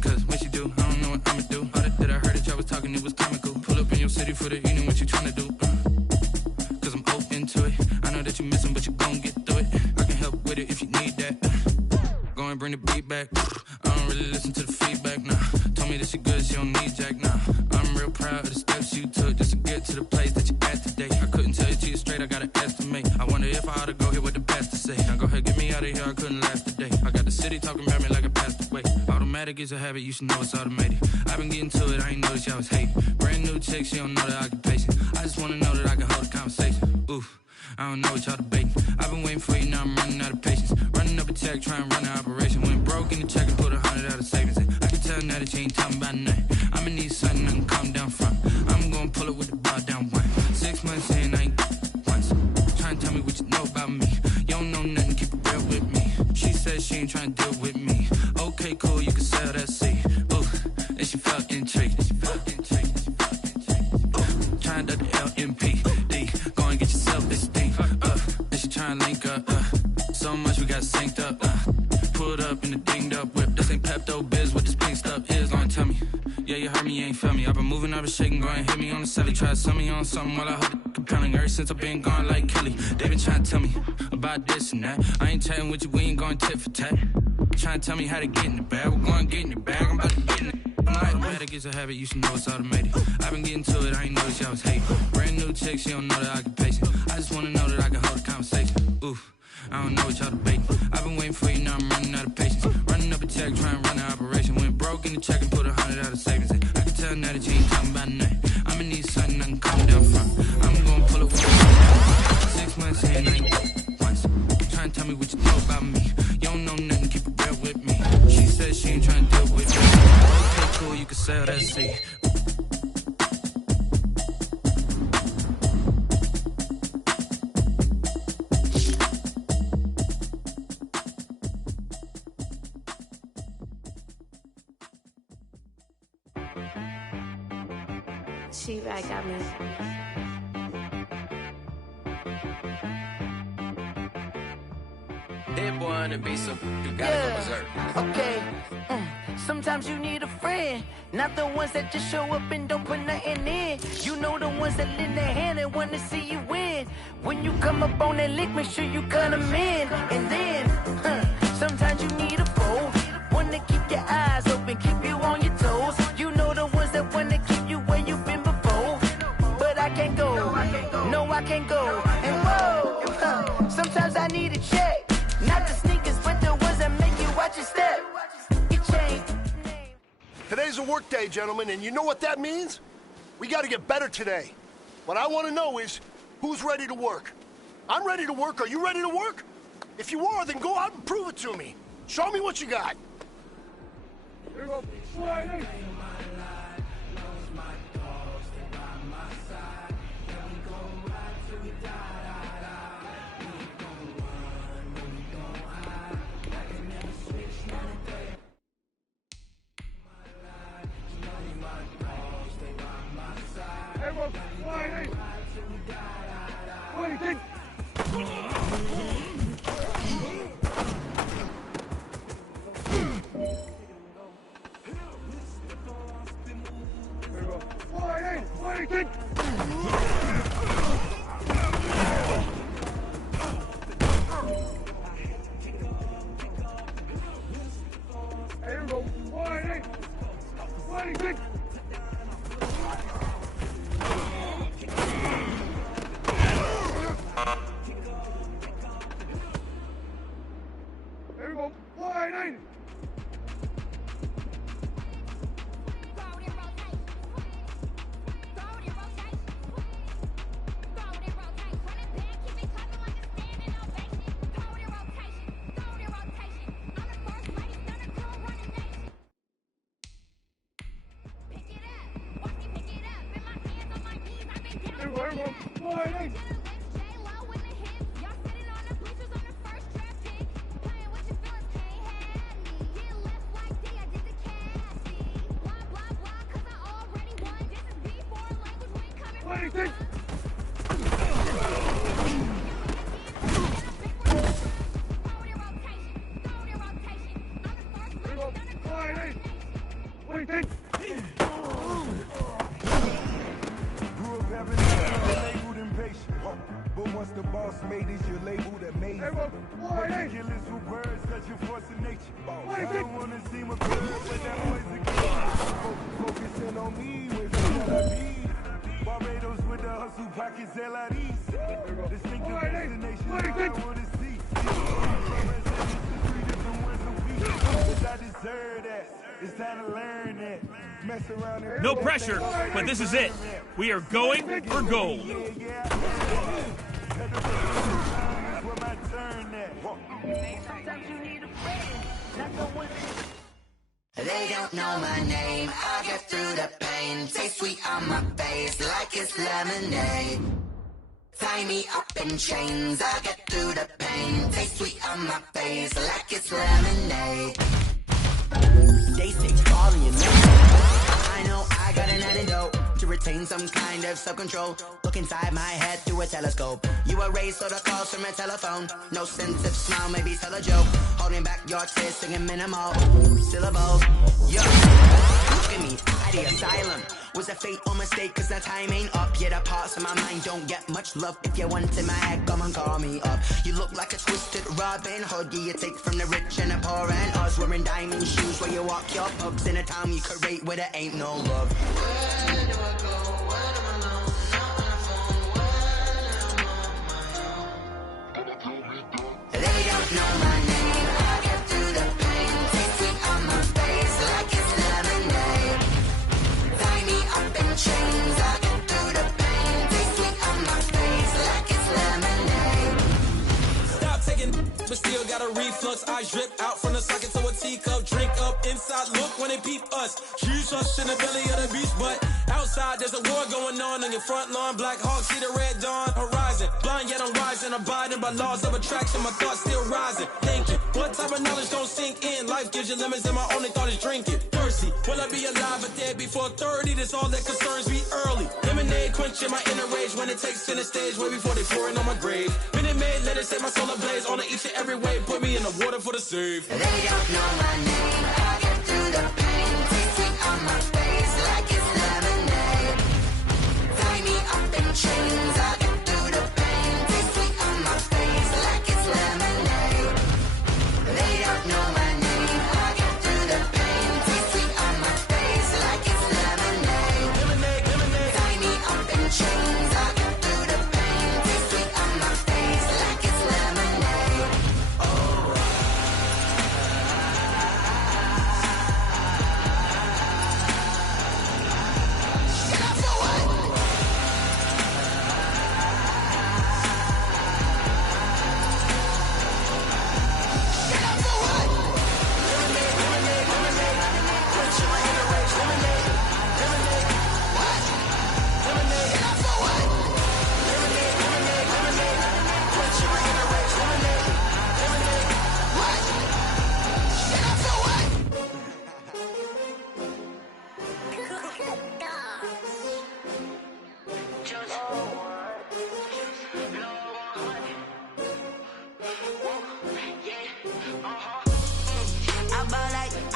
Cause when she do, I don't know what I'ma do. All that I heard that y'all was talking, it was comical. Pull up in your city for the evening, what you trying to do? Cause I'm open to it. I know that you bring the beat back. I don't really listen to the feedback, nah. Told me that she good, she don't need Jack, nah. I'm real proud of the steps you took just to get to the place that you at today. I couldn't tell you to you straight, I gotta estimate. I wonder if I ought to go here with the pastor say. Now go ahead, get me out of here, I couldn't last today. I got the city talking about me like I passed away. Automatic is a habit, you should know it's automated. I've been getting to it, I ain't noticed y'all was hating. Brand new chick, she don't know the occupation. I just wanna know that I can hold a conversation. Oof, I don't know what y'all debating. I've been waiting for you, now I'm running out of patience. Running up a check, trying to run an operation. Went broke in the check and put 100 out of savings in. I can tell now that you ain't talking about nothing. I'ma need something I can calm down from. I'm gonna pull it with the bar down one. 6 months in, I ain't once. Trying to tell me what you know about me. You don't know nothing, keep it real with me. She said she ain't trying to deal with me. Okay, cool, you can sell that seed. Ooh, and she felt intrigued. Trying to the LMPD. Go and get yourself this thing. And she trying to link up. So much we got synced up. Pulled up in the dinged up whip. This ain't Pepto Biz, what this pink stuff is. Gonna tell me. Yeah, you heard me, you ain't felt me. I've been moving, I've been shaking, go and hit me on the celly. Try to sell me on something while I hold it compelling. Ever since I've been gone like Kelly. They been trying to tell me about this and that. I ain't chatting with you, we ain't going tit for tat. Trying to tell me how to get in the bag. We're going to get in the bag, I'm about to get in it. Automatic is a habit, you should know it's automated. I've been getting to it, I ain't noticed y'all was hating. Brand new chick, she don't know the occupation. I just wanna know that I can hold a conversation. Oof, I don't know what y'all debating. I've been waiting for you, now I'm running out of patience. Running up a check, trying to run an operation. Went broke in the check and put 100 out of savings in. I can tell now that you ain't talking about nothing. I'ma need something I can calm down from. I'm gonna pull it with the 6 months in, I ain't once. Trying to tell me what you know about me. You don't know nothing, keep it real with me. She said she ain't trying to deal with me. Okay, cool, you can sell that seed. She right got me. That boy on the beat, so you gotta go berserk. Okay. Sometimes you need a friend, not the ones that just show up and don't put nothing in. You know the ones that lend their hand and want to see you win. When you come up on that lick, make sure you cut them in. And then, sometimes you need a foe, one to keep your eyes open, keep you on your toes. You know the ones that want to keep you where you've been before. But I can't go, no I can't go. And whoa, sometimes I need a check. Not the sneakers, but the ones that make you watch your step. It changed. Today's a work day, gentlemen, and you know what that means? We got to get better today. What I want to know is, who's ready to work? I'm ready to work. Are you ready to work? If you are, then go out and prove it to me. Show me what you got. Here we go. But once the boss made it, your label that made it. Ridiculous for birds, such a force of nature. I don't wanna seem a bird, but that was a game. Focusing on me with the Barbados with the hustle pockets, LIDs. Distinctive destination, I wanna see. I deserve that. It's time to learn that. Mess around and No pressure, but this is it. We are going for gold. They don't know my name. I get through the pain. Taste sweet on my face like it's lemonade. Tie me up in chains. I get through the pain. Taste sweet on my face like it's lemonade. They say falling in love. I know I got an antidote to retain some kind of self-control. Look inside my head through a telescope. You erase all the calls from a telephone. No sense of smile, maybe tell a joke. Holding back your tears, singing minimal syllables. Yo, look at me, at the asylum. Was a fate or mistake, cause the time ain't up. Yet the parts of my mind don't get much love. If you want in my head, come and call me up. You look like a twisted Robin Hood. You take from the rich and the poor and us. Wearing diamond shoes where you walk your pugs in a town you create where there ain't no love. Where do I go? When I'm alone? Not on the phone. When I'm on my own. They don't know my name. I get through the pain. Taste sweet on my face like it's lemonade. Tie me up in chains. I get through the pain. Taste sweet on my face like it's lemonade. Stop taking, but still got a reflux. I drip out from the socket to a teacup. Drink up inside, look when they peep us. Huge us in the belly of the beach, but outside there's a war going on your front lawn. Black Hawk see the red dawn horizon. Blind yet I'm rising, abiding by laws of attraction. My thoughts still rising. Thinking, what type of knowledge don't sink in? Life gives you limits and my only thought is drinking. Thirsty, will I be alive or dead before 30? That's all that concerns me early. Lemonade quenching my inner rage when it takes center stage way before they pour it on my grave. Minute Maid, let it set my soul ablaze. On each and every way, put me in the water for the save. They don't know my name. I get through the pain. Taste sweet on my face like it's lemonade. Tie me up in chains. I get through the pain. Taste sweet on my face like it's lemonade. They don't know my name. I get through the pain. Taste sweet on my face like it's lemonade. Tie me up in chains. I get through the pain. Taste sweet on my face like it's lemonade. Oh.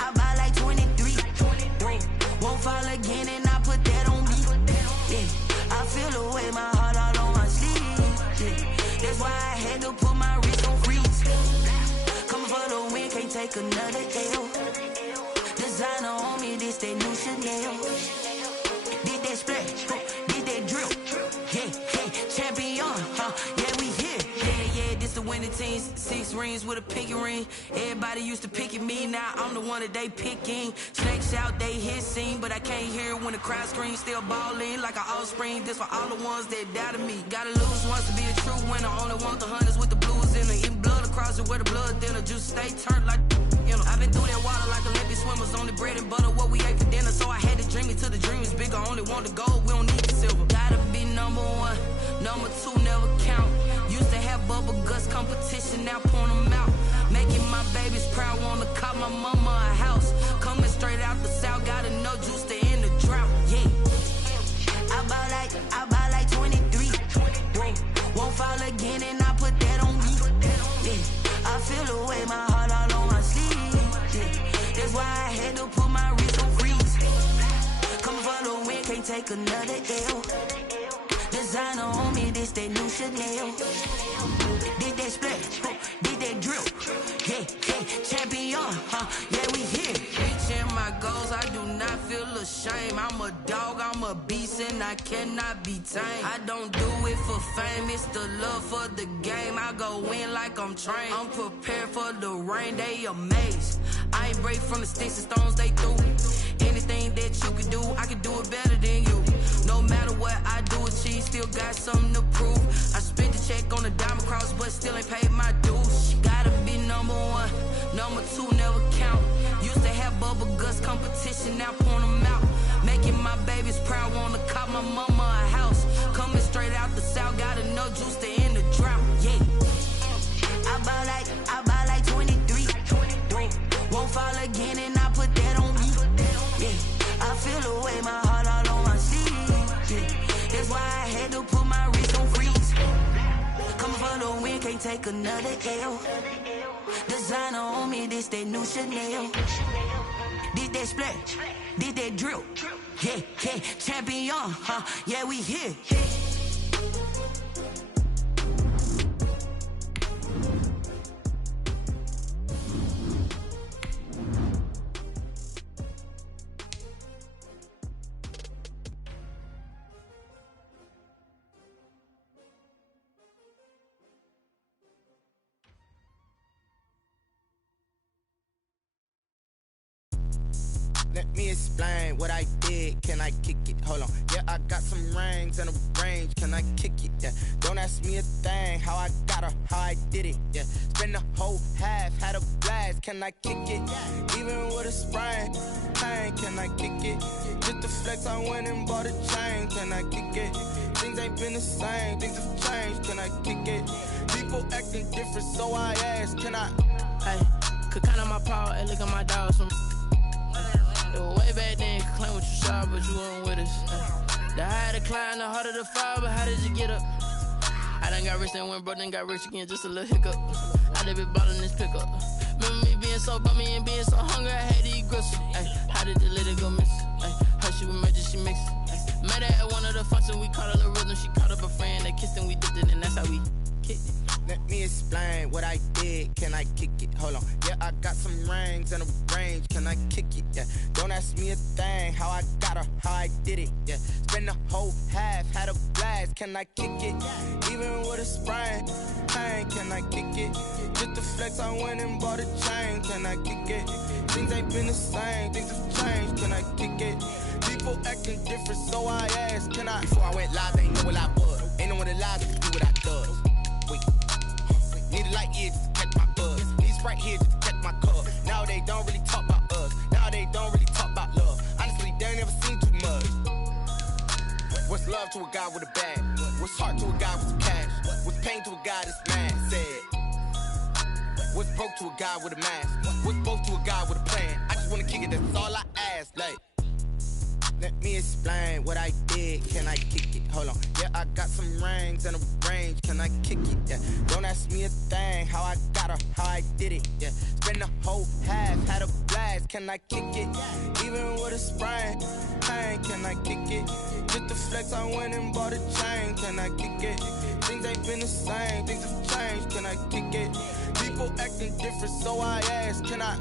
I buy like 23. Won't fall again and I put that on me. Yeah, I feel the way my heart all on my sleeve. Yeah, that's why I had to put my wrist on freeze. Coming for the win, can't take another L. Designer on me, this that new Chanel. Did that splash, did that drill. Yeah, champion, yeah, we here. Yeah, this the winning team. 6 rings with a pinky ring. Everybody used to pick at me, now I'm the one that they picking. Snakes out, they hit scene, but I can't hear when the crowd screams. Still balling like an offspring. This for all the ones that doubted me. Gotta lose once to be a true winner. Only want the hunters with the blues in it. Eating blood across it where the blood thinner. Just stay turned like, you know. I've been through that water like Olympic swimmers. Only bread and butter, what we ate for dinner. So I had to dream it till the dream is bigger. Only want the gold, we don't need the silver. Gotta be number 1, number 2 never count. Used to have bubble guts competition, now point them out. Making my babies proud, wanna call my mama a house. Coming straight out the south, got enough juice to end the drought. Yeah, I buy like 23. Won't fall again and I put that on me. Yeah, I feel the way my heart all on my sleeve. Yeah, that's why I had to put my wrist on freeze. Coming for the win, can't take another L. Designer on me, this that new Chanel. Did that splash, did that drill. Yeah, champion, yeah, we here. Reaching my goals, I do not feel ashamed. I'm a dog, I'm a beast, and I cannot be tamed. I don't do it for fame, it's the love for the game. I go in like I'm trained. I'm prepared for the rain, they amazed. I ain't break from the sticks and stones they threw. Anything that you can do, I can do it better than you. No matter what I do, achieve, still got something to prove. I spent the check on the diamond cross, but still ain't paid my dues. Gotta be number one, number two never count. Used to have bubble guts competition, now point them out. Making my babies proud, wanna cop my mama a house. Coming straight out the south, got enough juice to end the drought. Yeah, I buy like 23. Won't fall again, and I put that on me. Yeah, I feel away, my heart all on my sleeve. Yeah, that's why I had to put my wrist on freeze. Coming for the win, can't take another L. Designer on me, this that new Chanel. Did that splash, did that drill. Yeah, champion, yeah, we here. Let me explain what I did. Can I kick it? Hold on. Yeah, I got some rings and a range. Can I kick it? Yeah. Don't ask me a thing. How I got her, how I did it. Yeah. Spend the whole half, had a blast. Can I kick it? Even with a sprain, pain. Can I kick it? Just the flex, I went and bought a chain. Can I kick it? Things ain't been the same. Things have changed. Can I kick it? People acting different, so I ask. Can I? Hey, could count on my power and look at my dogs from. Way back then, claim what you saw, but you weren't with us. The higher the climb, the harder the fall, but how did you get up? I done got rich and went broke, then got rich again, just a little hiccup. I done been ballin' this pickup. Remember me being so bummy and being so hungry, I had to eat gristle. How did the lady go miss? Her she was major, she mixed. Met her at one of the functions, we caught a little rhythm. She caught up a friend, they kissed and we dipped it, and that's how we kicked it. Let me explain what I did. Can I kick it? Hold on. Yeah, I got some rings and a range. Can I kick it? Yeah. Don't ask me a thing. How I got her, how I did it. Yeah. Spend the whole half, had a blast. Can I kick it? Even with a sprain, pain. Can I kick it? Just the flex, I went and bought a chain. Can I kick it? Things ain't been the same. Things have changed. Can I kick it? People acting different, so I asked. Can I? Before I went live, they ain't know what I was. Ain't no one alive to do what I does. Wait. Need a light here just to catch my buzz. Need Sprite here just to catch my cup. Now they don't really talk about us. Now they don't really talk about love. Honestly, they ain't never seen too much. What's love to a guy with a bag? What's heart to a guy with some cash? What's pain to a guy that's mad? Said. What's broke to a guy with a mask? What's broke to a guy with a plan? I just wanna kick it, that's all I ask. Like, let me explain what I did. Can I kick it? Hold on. Yeah, I got some rings and a range. Can I kick it? Yeah. Don't ask me a thing. How I got her, how I did it. Yeah. Spend the whole half, had a blast. Can I kick it? Even with a sprain, pain. Can I kick it? Just the flex, I went and bought a chain. Can I kick it? Things ain't been the same. Things have changed. Can I kick it? People acting different, so I ask. Can I?